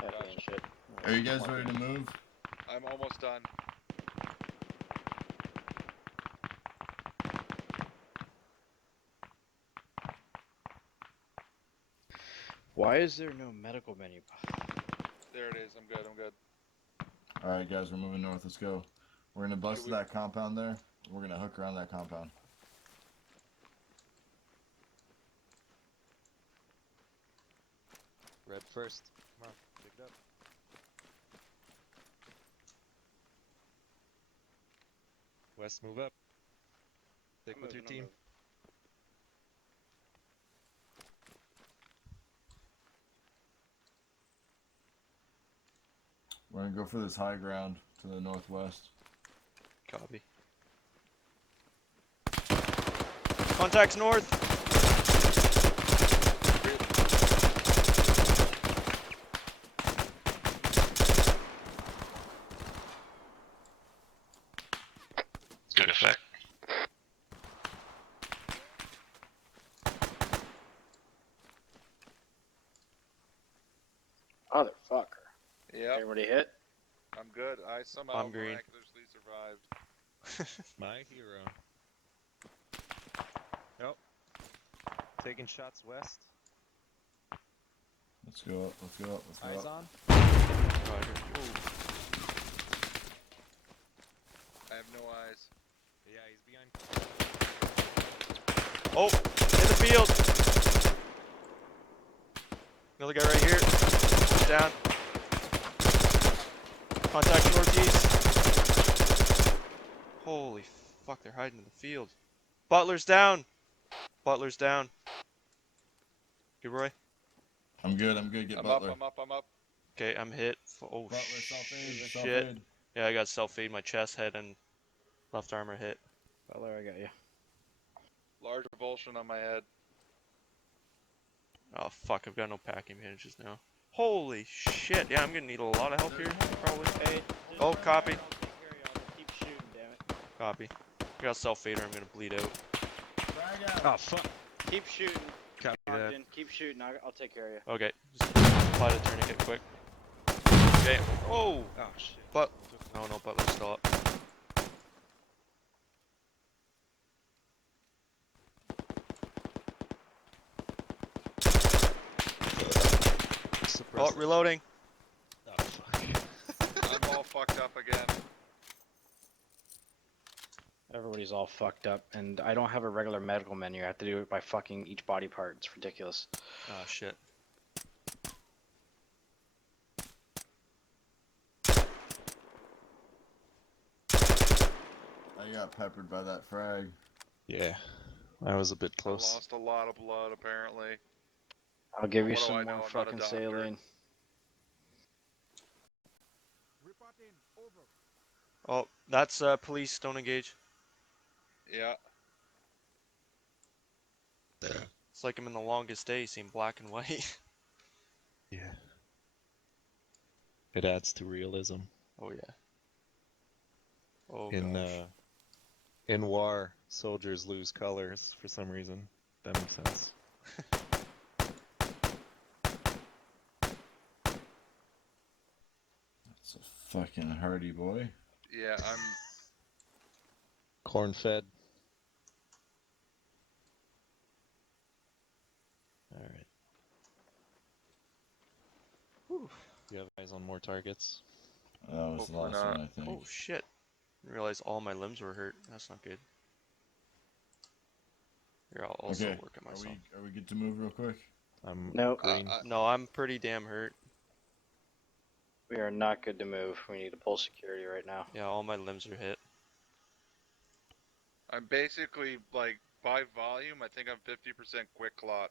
heavy and shit. Are you guys ready to move? I'm almost done. Why is there no medical menu? There it is. I'm good. Alright guys, we're moving north, let's go. We're gonna bust that compound there. We're gonna hook around that compound. Red first. Come on, pick it up. West, move up. Stick with your team. We're gonna go for this high ground to the northwest. Copy. Contacts north. Good effect. Motherfucker. Yep, Everybody hit? I'm good. I somehow I'm green. miraculously survived. My hero. Nope. Taking shots west. Let's go up. Let's go up. Let's go Eyes up. on. I have no eyes. Yeah, he's behind. Oh, in the field. Another guy right here. Down. Contact northeast. Holy fuck, they're hiding in the field. Butler's down. Butler's down. Good, Roy. I'm good. I'm good. Get I'm Butler. up, I'm up, I'm up. Okay, I'm hit. Oh Butler, self-aid. shit. Self-aid. Yeah, I got self-aid. My chest, head, and left armor hit. Butler, I got you. Large revulsion on my head. Oh fuck, I've got no packing bandages now. Holy shit. Yeah, I'm gonna need a lot of help here, probably. Hey, Oh, copy. I'll take care of you. I'll keep shooting, damn it. Copy. I got self-fader. I'm gonna bleed out. Oh fuck. Keep shooting. Copy that. Ogden. Keep shooting. I'll take care of you. Okay, just apply the tourniquet quick. Okay. Oh! Oh shit. But no, no, Butler's still up. Oh, reloading. Oh fuck. I'm all fucked up again. Everybody's all fucked up, and I don't have a regular medical menu. I have to do it by fucking each body part. It's ridiculous. Oh shit. I got peppered by that frag. Yeah, I was a bit I close. lost a lot of blood apparently. I'll give you What do some I know? more I'm not a fucking doctor. saline. Oh, that's police. Don't engage. Yeah. It's like I'm in the longest day, seeing black and white. Yeah. It adds to realism. Oh yeah. Oh In gosh. in war, soldiers lose colors for some reason. That makes sense. That's a fucking hardy boy. Yeah, I'm Corn fed. Alright. You have eyes on more targets? That was the Hopefully last not. one, I think. Oh shit. Didn't realize all my limbs were hurt. That's not good. Here, I'll also Okay. work on myself. Are we good to move real quick? I'm Nope. green. No, I'm pretty damn hurt. We are not good to move. We need to pull security right now. Yeah, all my limbs are hit. I'm basically like by volume, I think I'm 50% quick clot.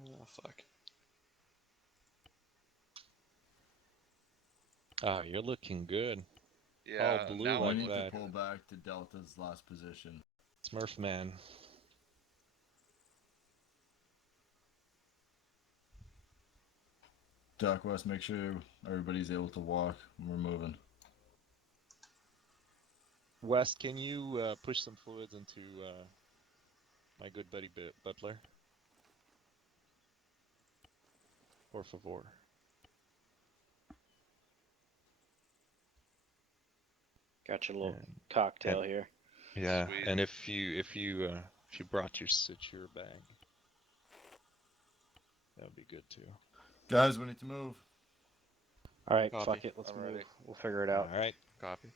Oh fuck. Ah, you're looking good. Yeah, All blue now We like need that. to pull back to Delta's last position. Smurf man. Doc West, make sure everybody's able to walk when we're moving. West, can you push some fluids into my good buddy Butler? Por favor. Got your little And- cocktail and- here. Yeah, Sweet. and if you brought your secure bag, that would be good too. Guys, we need to move. Alright, Copy. fuck it. Let's I'm move. ready. We'll figure it out. All right. Copy.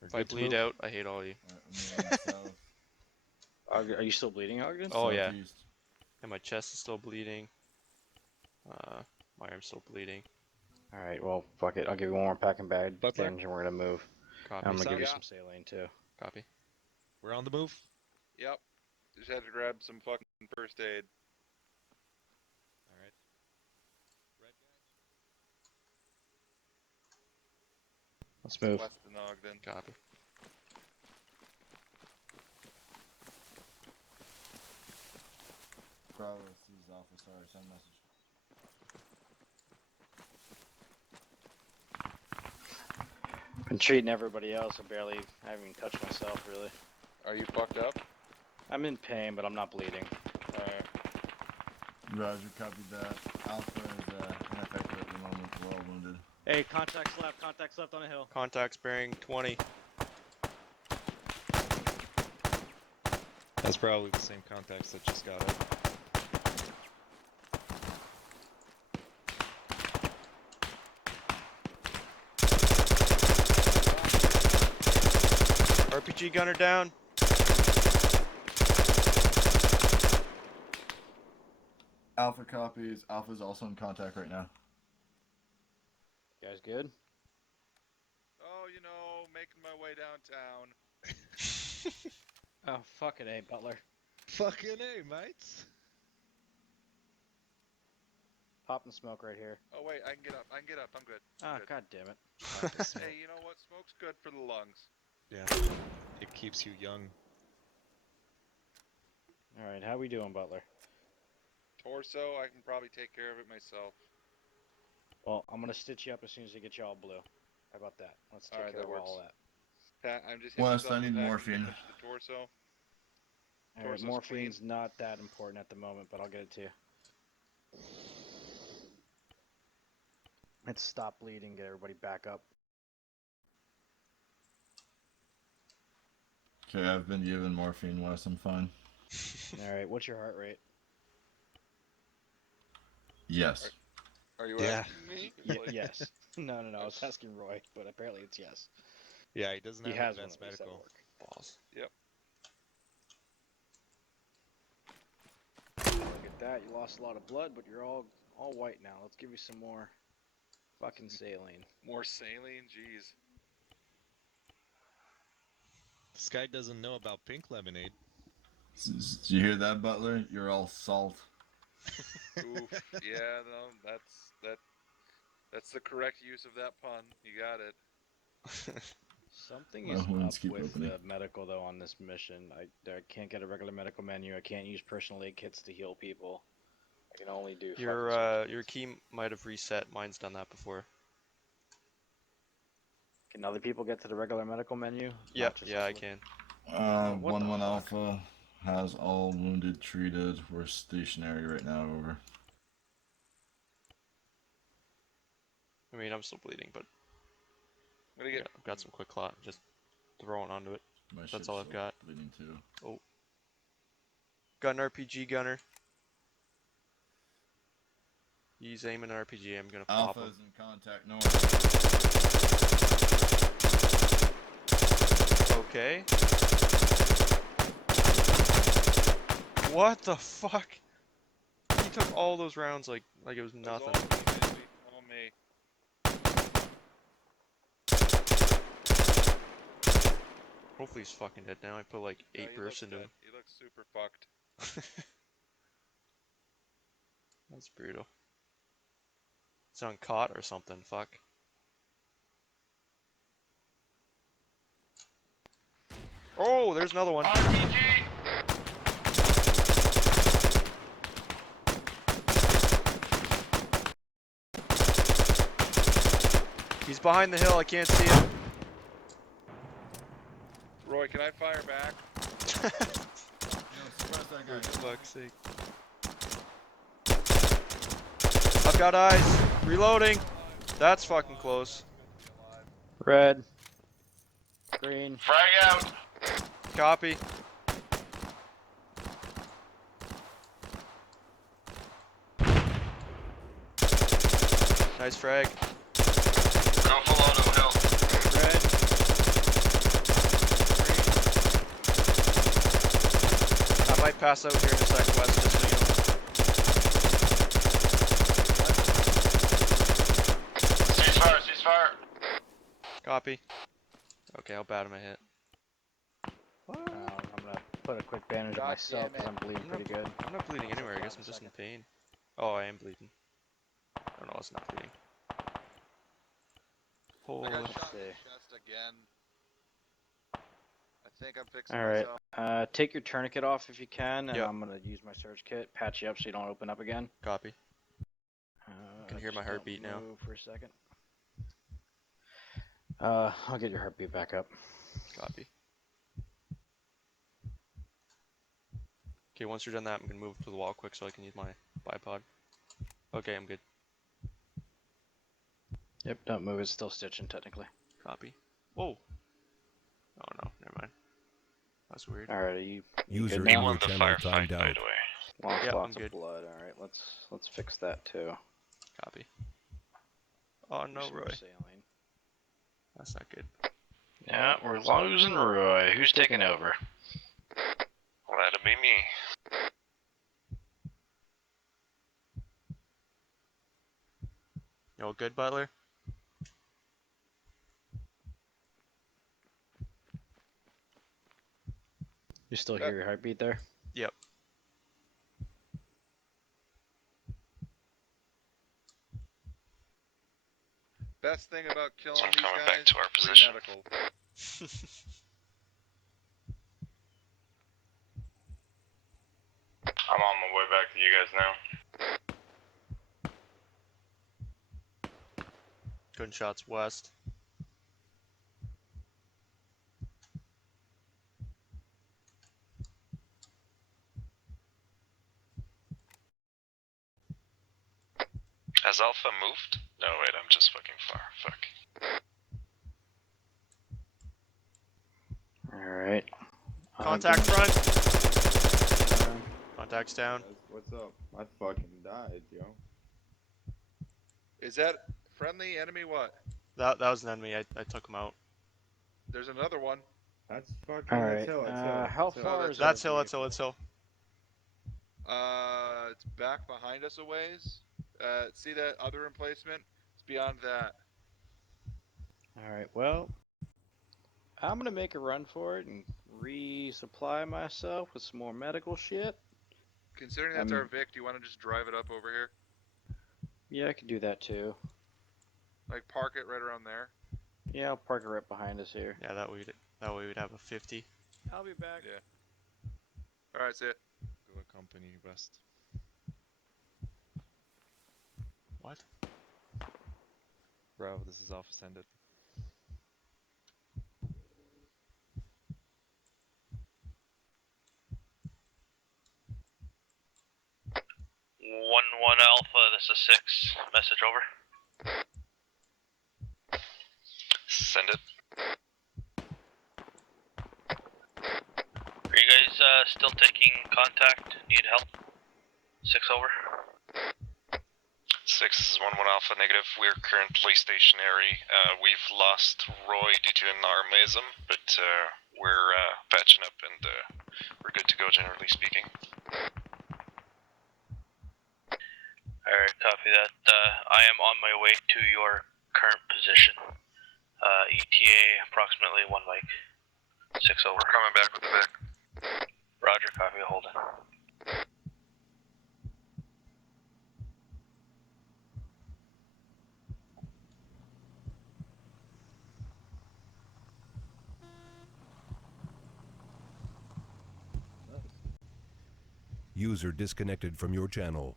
We're If I good to bleed move. out, I hate all you. Alright, we're moving south. Are you still bleeding, Ogden? Oh yeah. Southeast. And my chest is still bleeding. My arm's still bleeding. Alright, well, fuck it. I'll give you one more packing bag, Butler? and we're gonna move. Copy. I'm gonna give you Yeah. some saline, too. Copy. We're on the move. Yep. Just had to grab some fucking first aid. All right. Red Let's move. Weston Ogden. Copy. Bravo sees Alpha. Sorry, send message. Been treating everybody else. I haven't even touched myself really. Are you fucked up? I'm in pain, but I'm not bleeding. Alright. Roger, copied that. Alpha is ineffective at the moment. We're all wounded. Hey, contacts left on a hill. Contacts bearing 20. That's probably the same contacts that just got up. RPG gunner down. Alpha copies. Alpha's also in contact right now. You guys good? Oh, you know, making my way downtown. Oh, fucking A, Butler. Fucking A, mates. Popping smoke right here. Oh wait, I can get up. I'm good. Ah, Good. god damn it. Hey, you know what? Smoke's good for the lungs. Yeah, it keeps you young. Alright, how we doing, Butler? Torso, I can probably take care of it myself. Well, I'm gonna stitch you up as soon as I get you all blue. How about that? Let's take Alright, care that of works. all that. Pat, I'm just hitting West, myself I in need the back morphine. and touch the torso. Alright, Torso's morphine's not that important at the moment, but I'll get it to you. Let's stop bleeding, get everybody back up. Okay, I've been given morphine, Wes. I'm fine. Alright, what's your heart rate? Yes. Are you Yeah. asking me? Yes. No, I was asking Roy, but apparently it's yes. Yeah, he doesn't He have has one advanced at least at medical. work. Balls. Yep. Look at that, you lost a lot of blood, but you're all white now. Let's give you some more fucking saline. More saline? Jeez. This guy doesn't know about pink lemonade. Did you hear that, Butler? You're all salt. Oof. Yeah, no, that's the correct use of that pun. You got it. Something My is wounds up keep with opening. the medical though on this mission. I can't get a regular medical menu. I can't use personal aid kits to heal people. I can only do Your key might have reset. Mine's done that before. Can other people get to the regular medical menu? Yep, yeah, I can. What the 1-1 fuck? Alpha has all wounded treated. We're stationary right now, over. I mean, I'm still bleeding, but I'm gonna get. I've got some quick clot. Just throwing onto it. My That's ship's all I've still got. bleeding too. Oh. Got an RPG gunner. He's aiming an RPG. I'm gonna pop Alpha him. is in contact north. Okay. What the fuck? He took all those rounds like it was nothing. All me. Hopefully he's fucking dead now. I put like 8 bursts into him. He looks super fucked. That's brutal. It's on caught or something. Fuck. Oh, there's another one. He's behind the hill. I can't see him. Roy, can I fire back? For fuck's sake. I've got eyes. Reloading. That's fucking close. Red. Green. Frag out. Copy. Nice frag. Go full auto hill. Red. I might pass out here in a sec, West, just so you know. Ceasefire. Copy. Okay, how bad am I hit? I'm gonna put a quick bandage on myself because I'm bleeding pretty good. I'm not bleeding anywhere. I guess I'm just in pain. Oh, I am bleeding. Oh no, it's not bleeding. Holy. I got Let's shot in see. the chest again. I think I'm fixing All right. myself. Take your tourniquet off if you can, and Yep. I'm gonna use my surge kit, patch you up so you don't open up again. Copy. can hear my just don't heartbeat now. move for a second. I'll get your heartbeat back up. Copy. Okay, once you're done that, I'm gonna move to the wall quick so I can use my bipod. Okay, I'm good. Yep, don't move. It's still stitching technically. Copy. Whoa. Oh no, never mind. That's weird. All right, are you User good in now? your channel timed out. Lost Yep, lots I'm of good. blood. All right, let's fix that too. Copy. Oh no, Do some more Roy. saline. That's not good. Yeah, we're losing Roy. Who's taking over? Well, that'll be me. You all good, Butler? You still hear your heartbeat there? Yep. Best thing about killing So I'm these coming guys, back to our free position. medical. I'm on my way back to you guys now. Gunshots west. Has Alpha moved? No, wait, I'm just fucking far. Fuck. Alright. Contact front! Contact's down. What's up? I fucking died, yo. Is that friendly, enemy, what? That was an enemy. I took him out. There's another one. That's fucking. Alright, That's hill. how far is That's hill. That's hill. That's hill. It's back behind us a ways. See that other emplacement? It's beyond that. Alright, well, I'm gonna make a run for it and resupply myself with some more medical shit. Considering that's our Vic, do you want to just drive it up over here? Yeah, I could do that too. Like park it right around there? Yeah, I'll park it right behind us here. Yeah, that way we'd have a 50. I'll be back. Yeah. Alright, see ya. Go company west. What? Bravo, this is Alpha Send it. One Alpha, this is 6. Message over. Send it. Are you guys still taking contact? Need help? 6 over. 6 is 1-1 Alpha negative. We're currently stationary. We've lost Roy due to an armism, but we're patching up and we're good to go, generally speaking. Alright, copy that. I am on my way to your current position. ETA approximately 1 mic. 6 over. We're coming back with the Vic. Roger, copy, hold it. User disconnected from your channel.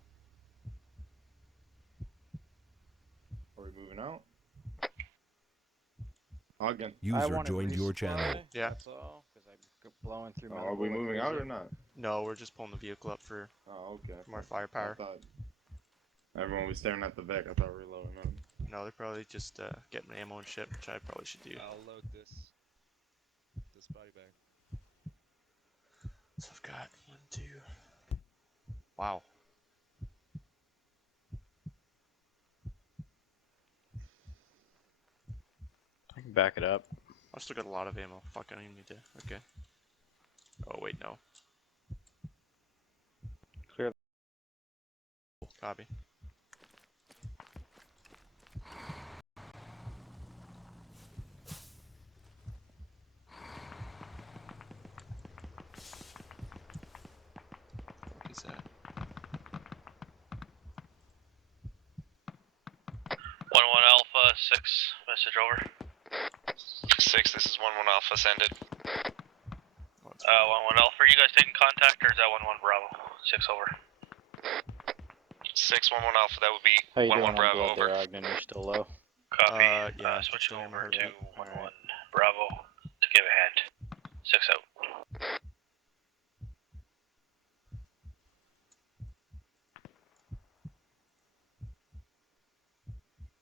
Are we moving out? Again. User joined your channel. Yeah. That's all, because I'm blowing through my. Are we moving out or not? No, we're just pulling the vehicle up for okay. more firepower. I thought everyone was staring at the Vic. I thought we were loading up. No, they're probably just getting ammo and shit, which I probably should do. I'll load this body bag. So I've got 1, 2. Wow. I can back it up. I still got a lot of ammo. Fuck, I don't even need to. Okay. Oh wait, no. Clear. Copy. What is that? 1-1 Alpha, 6, message over. 6, this is 1-1 Alpha, send it. 1-1 Alpha, are you guys taking contact or is that 1-1 Bravo? 6 over. 6, 1-1 Alpha, that would be How you 1-1 doing on Bravo, blood over. there, Ogden? You're still low. Copy. Yeah, Switching still in the over heart to rate. 1-1 Bravo to give a hand. 6 out.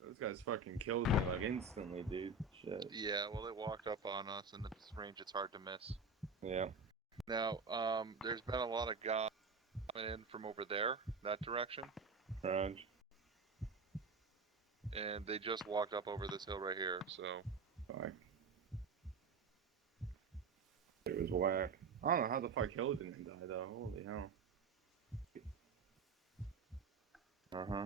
Those guys fucking killed me like instantly, dude. Shit. Yeah, well, they walked up on us, and at this range, it's hard to miss. Yeah. Now, there's been a lot of guys coming in from over there, that direction, Raj. and they just walked up over this hill right here, so. Fuck. It was whack. I don't know how the fuck Hill didn't die though. Holy hell. Uh-huh.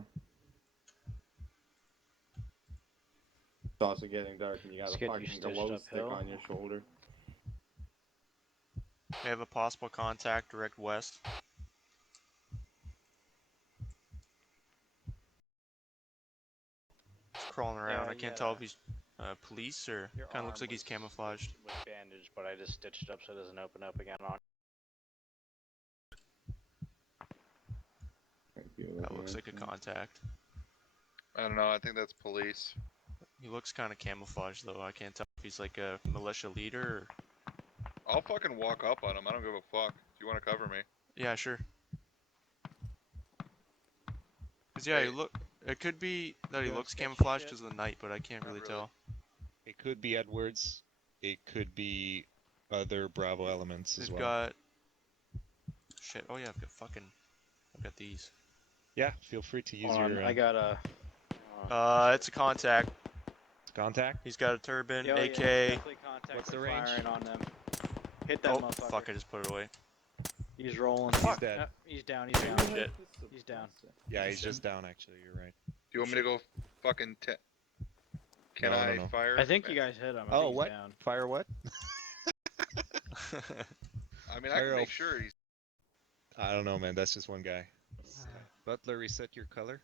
It's also getting dark and you got Let's a get you fucking stitched glow up stick hill. on your shoulder. We have a possible contact direct west. He's crawling around. Yeah, I can't tell if he's police or kind of looks like he's camouflaged. With bandage, but I just stitched it up so it doesn't open up again on. That looks like a contact. I don't know, I think that's police. He looks kind of camouflaged though. I can't tell if he's like a militia leader or... I'll fucking walk up on him, I don't give a fuck. If you want to cover me. Yeah, sure. Cause yeah, it could be that he looks camouflaged because of the night, but I can't really tell. It could be Edwards. It could be other Bravo elements as We've well. got... Shit, oh yeah, I've got these. Yeah, feel free to use Hold your... on, I got a... It's a contact. Contact? He's got a turban, Yeah, AK. definitely contact. What's the They're range? firing on them. Hit that Oh, motherfucker. fuck, I just put it away. He's rolling. He's dead. Yep, he's down, he's down. Shit. He's down. Yeah, he's just down actually, you're right. Do you want me to go fucking Can No, I no. fire? I think you guys hit him. I Oh, think he's what? down. Fire what? I mean, I can make sure he's... I don't know, man. That's just one guy. Butler, reset your color.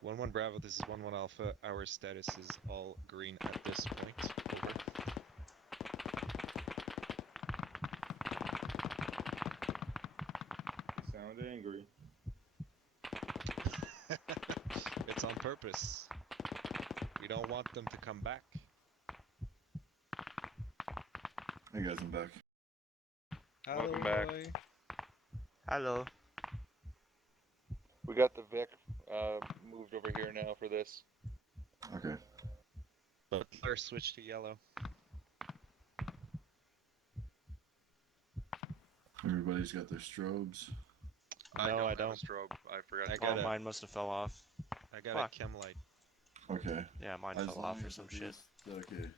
One Bravo, this is 1-1 Alpha. Our status is all green at this point. Over. You sound angry. It's on purpose. We don't want them to come back. Hey guys, I'm back. Welcome back. Hello. We got the Vic moved over here now for this. Okay. Butler, switch to yellow. Everybody's got their strobes. No, I don't. Have a strobe. I forgot. I to got Oh, mine must have fell off. I got Fuck. a chem light. Okay. Yeah, mine As fell long off or as some at shit. least- Okay.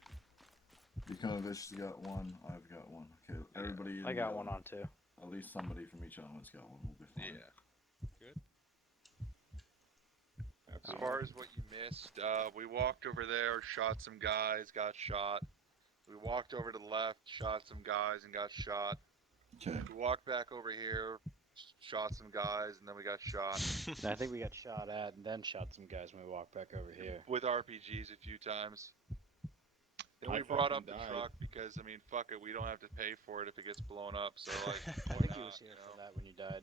Econovich got one. I've got one. Okay. Everybody. I got one on too. At least somebody from each element's got one. We'll be fine. Yeah. Good. As far as what you missed, we walked over there, shot some guys, got shot. We walked over to the left, shot some guys, and got shot. Okay. We walked back over here, shot some guys, and then we got shot. And I think we got shot at and then shot some guys when we walked back over here. With RPGs a few times. Then I we brought up fucking the died. truck because, I mean, fuck it, we don't have to pay for it if it gets blown up, so like, I why think he not, was here you for know? that when you died.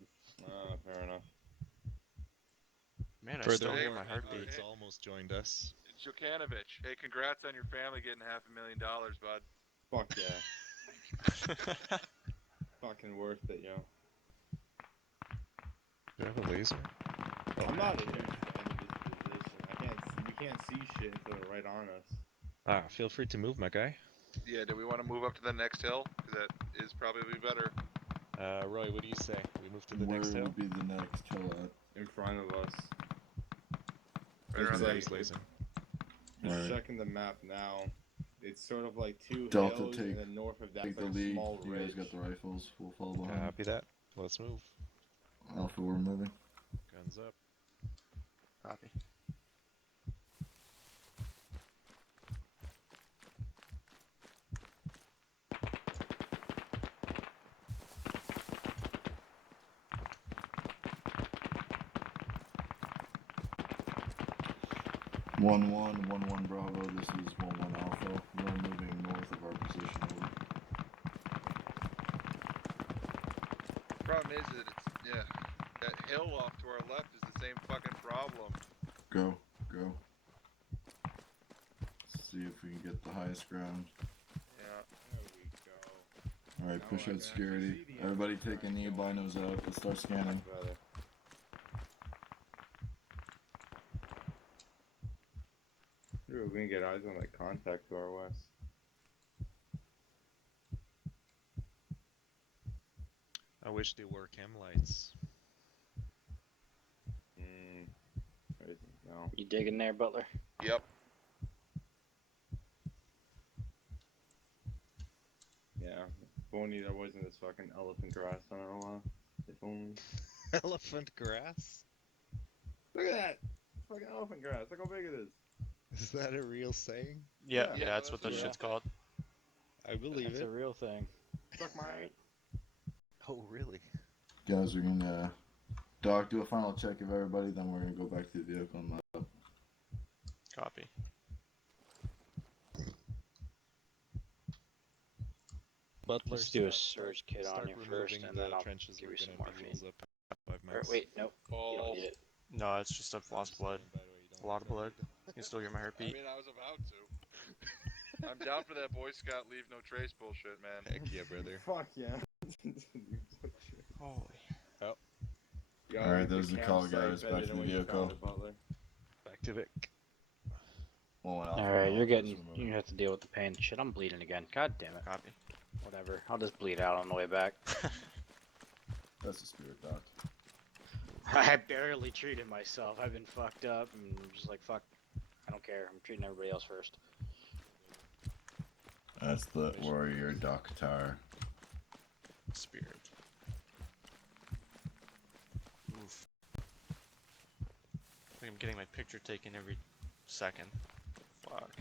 Fair enough. Man, I still hear my Furthermore, heartbeat. It's almost joined us. Jokanovic, hey, congrats on your family getting $500,000, bud. Fuck yeah. Fucking worth it, yo. Do you have a laser? I'm not a huge fan of this position. We can't see shit until they're right on us. Ah, feel free to move, my guy. Yeah, do we want to move up to the next hill? Because that is probably better. Roy, what do you say? We move to the Where next hill? would be the next hill at? In front of us. Right around It's there. like, Lasing. just Alright. checking the map now. It's sort of like two Delta, hills, take- and then north of that, Take it's the like a lead. small You ridge. guys got the rifles. We'll follow behind. Copy that. Let's move. Alpha, we're moving. Guns up. Copy. 1-1 Bravo. This is 1-1 Alpha. We're moving north of our position. Over. Problem is that it's, yeah, that hill off to our left is the same fucking problem. Go. See if we can get the highest ground. Yeah. There we go. Alright, Now push I can out actually security. see the Everybody enemy take a knee, going. binos out. Let's start scanning. Brother. Dude, we're gonna get eyes on that contact to our west. I wish they wore chem lights. No. You digging there, Butler? Yep. Yeah. If only there wasn't this fucking elephant grass on our lawn. If only. Elephant grass? Look at that! Fucking elephant grass. Look how big it is. Is that a real saying? Yeah, that's what that Yeah. shit's called. I believe It's it. a real thing. Suck my eye. Oh, really? Guys, we're gonna Doc, do a final check of everybody, then we're gonna go back to the vehicle and load up. Copy. Butler, Let's do a surge kit on you first, and then I'll trenches give we're you some gonna morphine. use up 5 Or, minutes. wait, nope. You don't need it. No, it's just I've lost blood. A lot of blood. You can still hear my I heartbeat. mean, I was about to. I'm down for that Boy Scout leave no trace bullshit, man. Heck yeah, brother. Fuck yeah. Holy. Oh. Alright, there's the call, guys. Back to the vehicle. Back to Vic. Alright, you have to deal with the pain. Shit, I'm bleeding again. God damn it. Copy. Whatever. I'll just bleed out on the way back. That's the spirit, Doc. I barely treated myself. I've been fucked up and I'm just like, fuck. I don't care. I'm treating everybody else first. That's the warrior doctor. Spirit. Oof. I think I'm getting my picture taken every second. Fuck.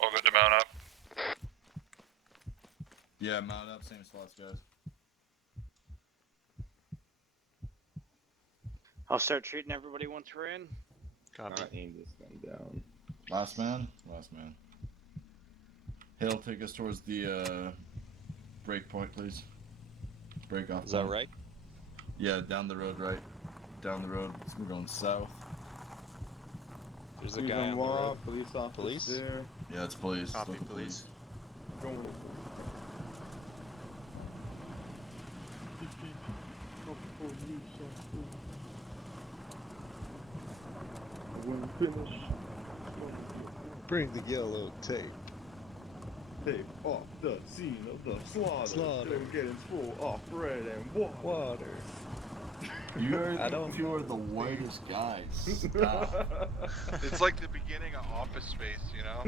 All good to mount up. Yeah, mount up, same slots, guys. I'll start treating everybody once we're in. Copy. Aim this gun down. Last man? Last man. Hale, take us towards the break point, please. Break off. Is that right? Yeah, down the road, right. Down the road. We're going south. There's a guy on the road. Police officer. Police? There. Yeah, it's police. Copy, Local police. Going. When finished, Bring the yellow tape. tape off the scene of the slaughter. Slaughter. Still getting full off bread and water. You are the whitest guys. Stop. It's like the beginning of Office Space, you know?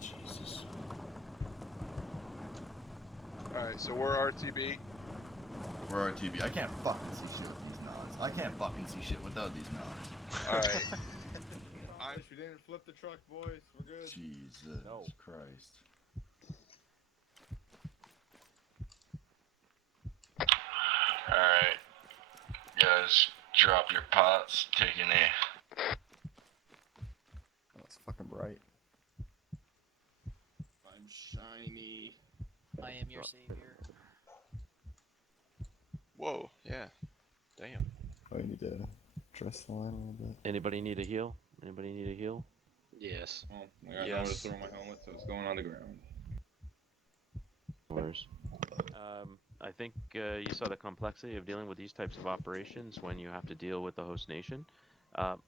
Jesus. Alright, so we're RTB. We're RTV. I can't fucking see shit with these nods. I can't fucking see shit without these nods. Alright. If you didn't flip the truck, boys, we're good. Jesus Christ. Alright. Guys, drop your pots, take a knee. Oh, it's fucking bright. I'm shiny. I am your savior. Whoa, yeah. Damn. Oh, you need to dress the line a little bit. Anybody need a heal? Anybody need a heal? Yes. Oh, I got nowhere to throw my helmet, so it's going on the ground. Where's? I think you saw the complexity of dealing with these types of operations when you have to deal with the host nation. Oh,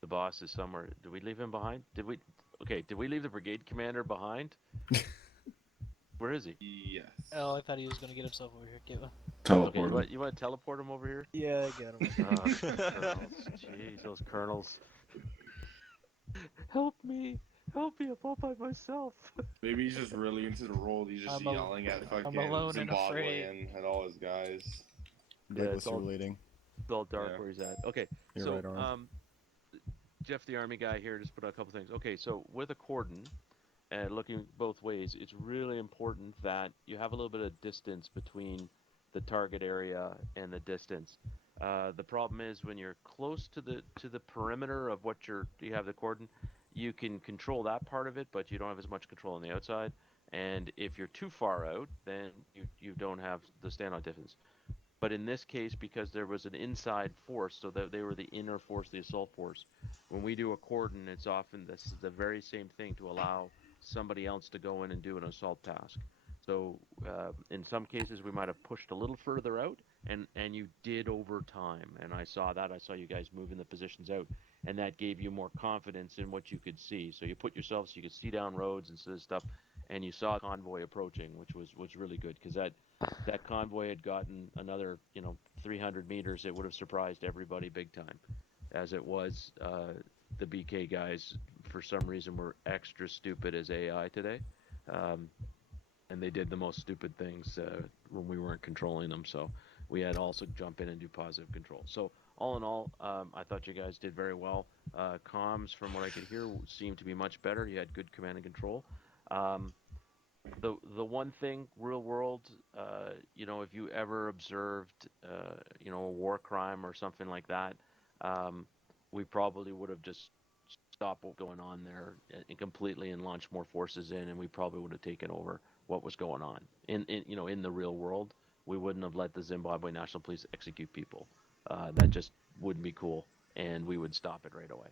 the boss is somewhere. Did we leave him behind? Did we? Okay, did we leave the brigade commander behind? Where is he? Yes. Oh, I thought he was gonna get himself over here. Get one. Teleport Okay, you want to teleport him over here? Yeah, I got him. Colonels. Jeez, those colonels. Help me! Help me! I'm all by myself. Maybe he's just really into the role. He's just yelling at fucking alone and afraid. Zimbabwean at all his guys. Yeah, Legless it's all, relating. it's all dark Yeah. where he's at. Okay, You're so right, Arm. Jeff, the army guy here, just put out a couple things. Okay, so with a cordon, and looking both ways, it's really important that you have a little bit of distance between the target area and the distance. The problem is when you're close to the perimeter of what you have the cordon, you can control that part of it, but you don't have as much control on the outside. And if you're too far out, then you don't have the standoff distance. But in this case, because there was an inside force, so that they were the inner force, the assault force. When we do a cordon, it's often this is the very same thing to allow somebody else to go in and do an assault task. So in some cases, we might have pushed a little further out, and you did over time. And I saw that. I saw you guys moving the positions out, and that gave you more confidence in what you could see. So you put yourself so you could see down roads and stuff, and you saw a convoy approaching, which was really good because that convoy had gotten another 300 meters. It would have surprised everybody big time. As it was, the BK guys for some reason were extra stupid as AI today, and they did the most stupid things when we weren't controlling them. So we had to also jump in and do positive control. So all in all, I thought you guys did very well. Comms, from what I could hear, seemed to be much better. You had good command and control. The one thing, real world, if you ever observed, a war crime or something like that, we probably would have just stopped what was going on there and completely and launched more forces in, and we probably would have taken over what was going on in the real world. We wouldn't have let the Zimbabwe National Police execute people. That just wouldn't be cool, and we would stop it right away.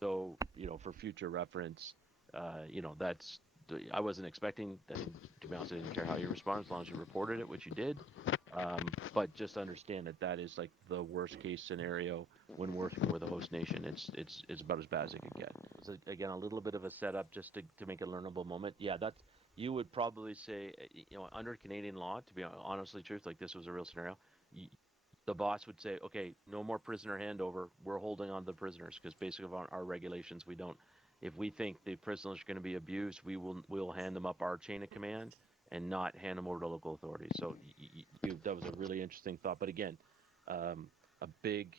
So, for future reference, that's I wasn't expecting. To be honest, I didn't care how you responded as long as you reported it, which you did. But just understand that is like the worst case scenario when working with a host nation. It's about as bad as it could get. So again, a little bit of a setup just to make a learnable moment. Yeah, that's you would probably say, under Canadian law, to be honestly truth, like this was a real scenario. The boss would say, okay, no more prisoner handover. We're holding on to the prisoners because basically of our regulations, we don't. If we think the prisoners are going to be abused, we'll hand them up our chain of command and not hand them over to local authorities. So that was a really interesting thought. But again, a big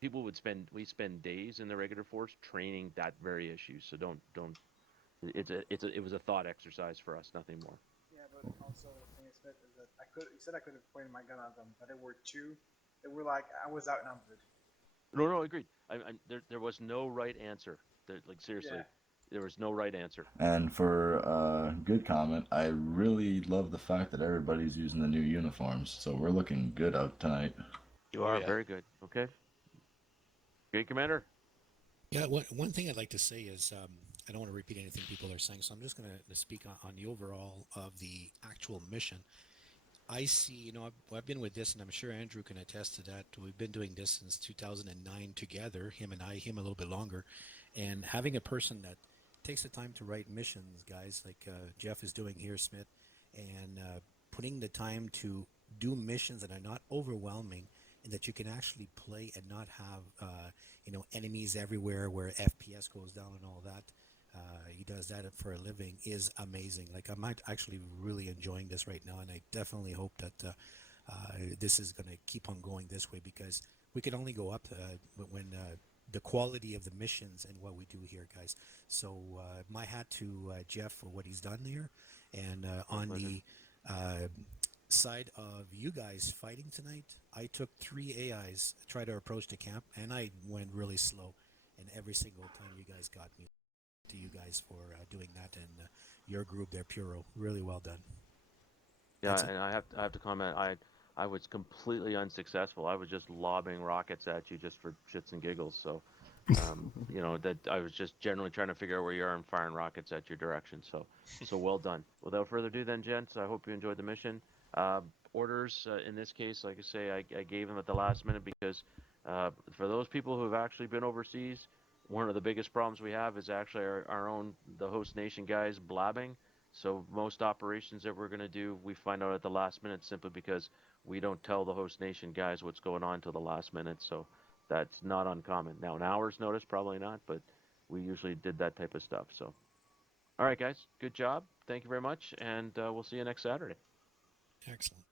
we spend days in the regular force training that very issue. So don't it was a thought exercise for us, nothing more. Yeah, but also the thing is that you said I could have pointed my gun at them, but there were two. They were like I was outnumbered. No, agreed. There was no right answer. Like seriously, Yeah. there was no right answer. And for a good comment, I really love the fact that everybody's using the new uniforms, so we're looking good out tonight. You are very good. Okay. Great, Commander. Yeah, one thing I'd like to say is I don't want to repeat anything people are saying, so I'm just going to speak on the overall of the actual mission. I see, I've been with this, and I'm sure Andrew can attest to that. We've been doing this since 2009 together, him and I, him a little bit longer. And having a person that takes the time to write missions, guys, like Jeff is doing here, Smith, and putting the time to do missions that are not overwhelming and that you can actually play and not have, enemies everywhere where FPS goes down and all that. He does that for a living is amazing. Like I'm actually really enjoying this right now, and I definitely hope that this is going to keep on going this way because we can only go up when the quality of the missions and what we do here, guys. So my hat to Jeff for what he's done here, and on the side of you guys fighting tonight, I took 3 AIs, try to approach the camp, and I went really slow, and every single time you guys got me. To you guys for doing that, and your group there, Puro, really well done. Yeah, and I have to comment. I was completely unsuccessful. I was just lobbing rockets at you just for shits and giggles. So, that I was just generally trying to figure out where you are and firing rockets at your direction. So well done. Without further ado, then, gents, I hope you enjoyed the mission. Orders in this case, like I say, I gave them at the last minute because for those people who have actually been overseas. One of the biggest problems we have is actually the host nation guys blabbing. So most operations that we're going to do, we find out at the last minute simply because we don't tell the host nation guys what's going on till the last minute. So that's not uncommon. Now, an hour's notice, probably not, but we usually did that type of stuff. So, all right, guys, good job. Thank you very much, and we'll see you next Saturday. Excellent.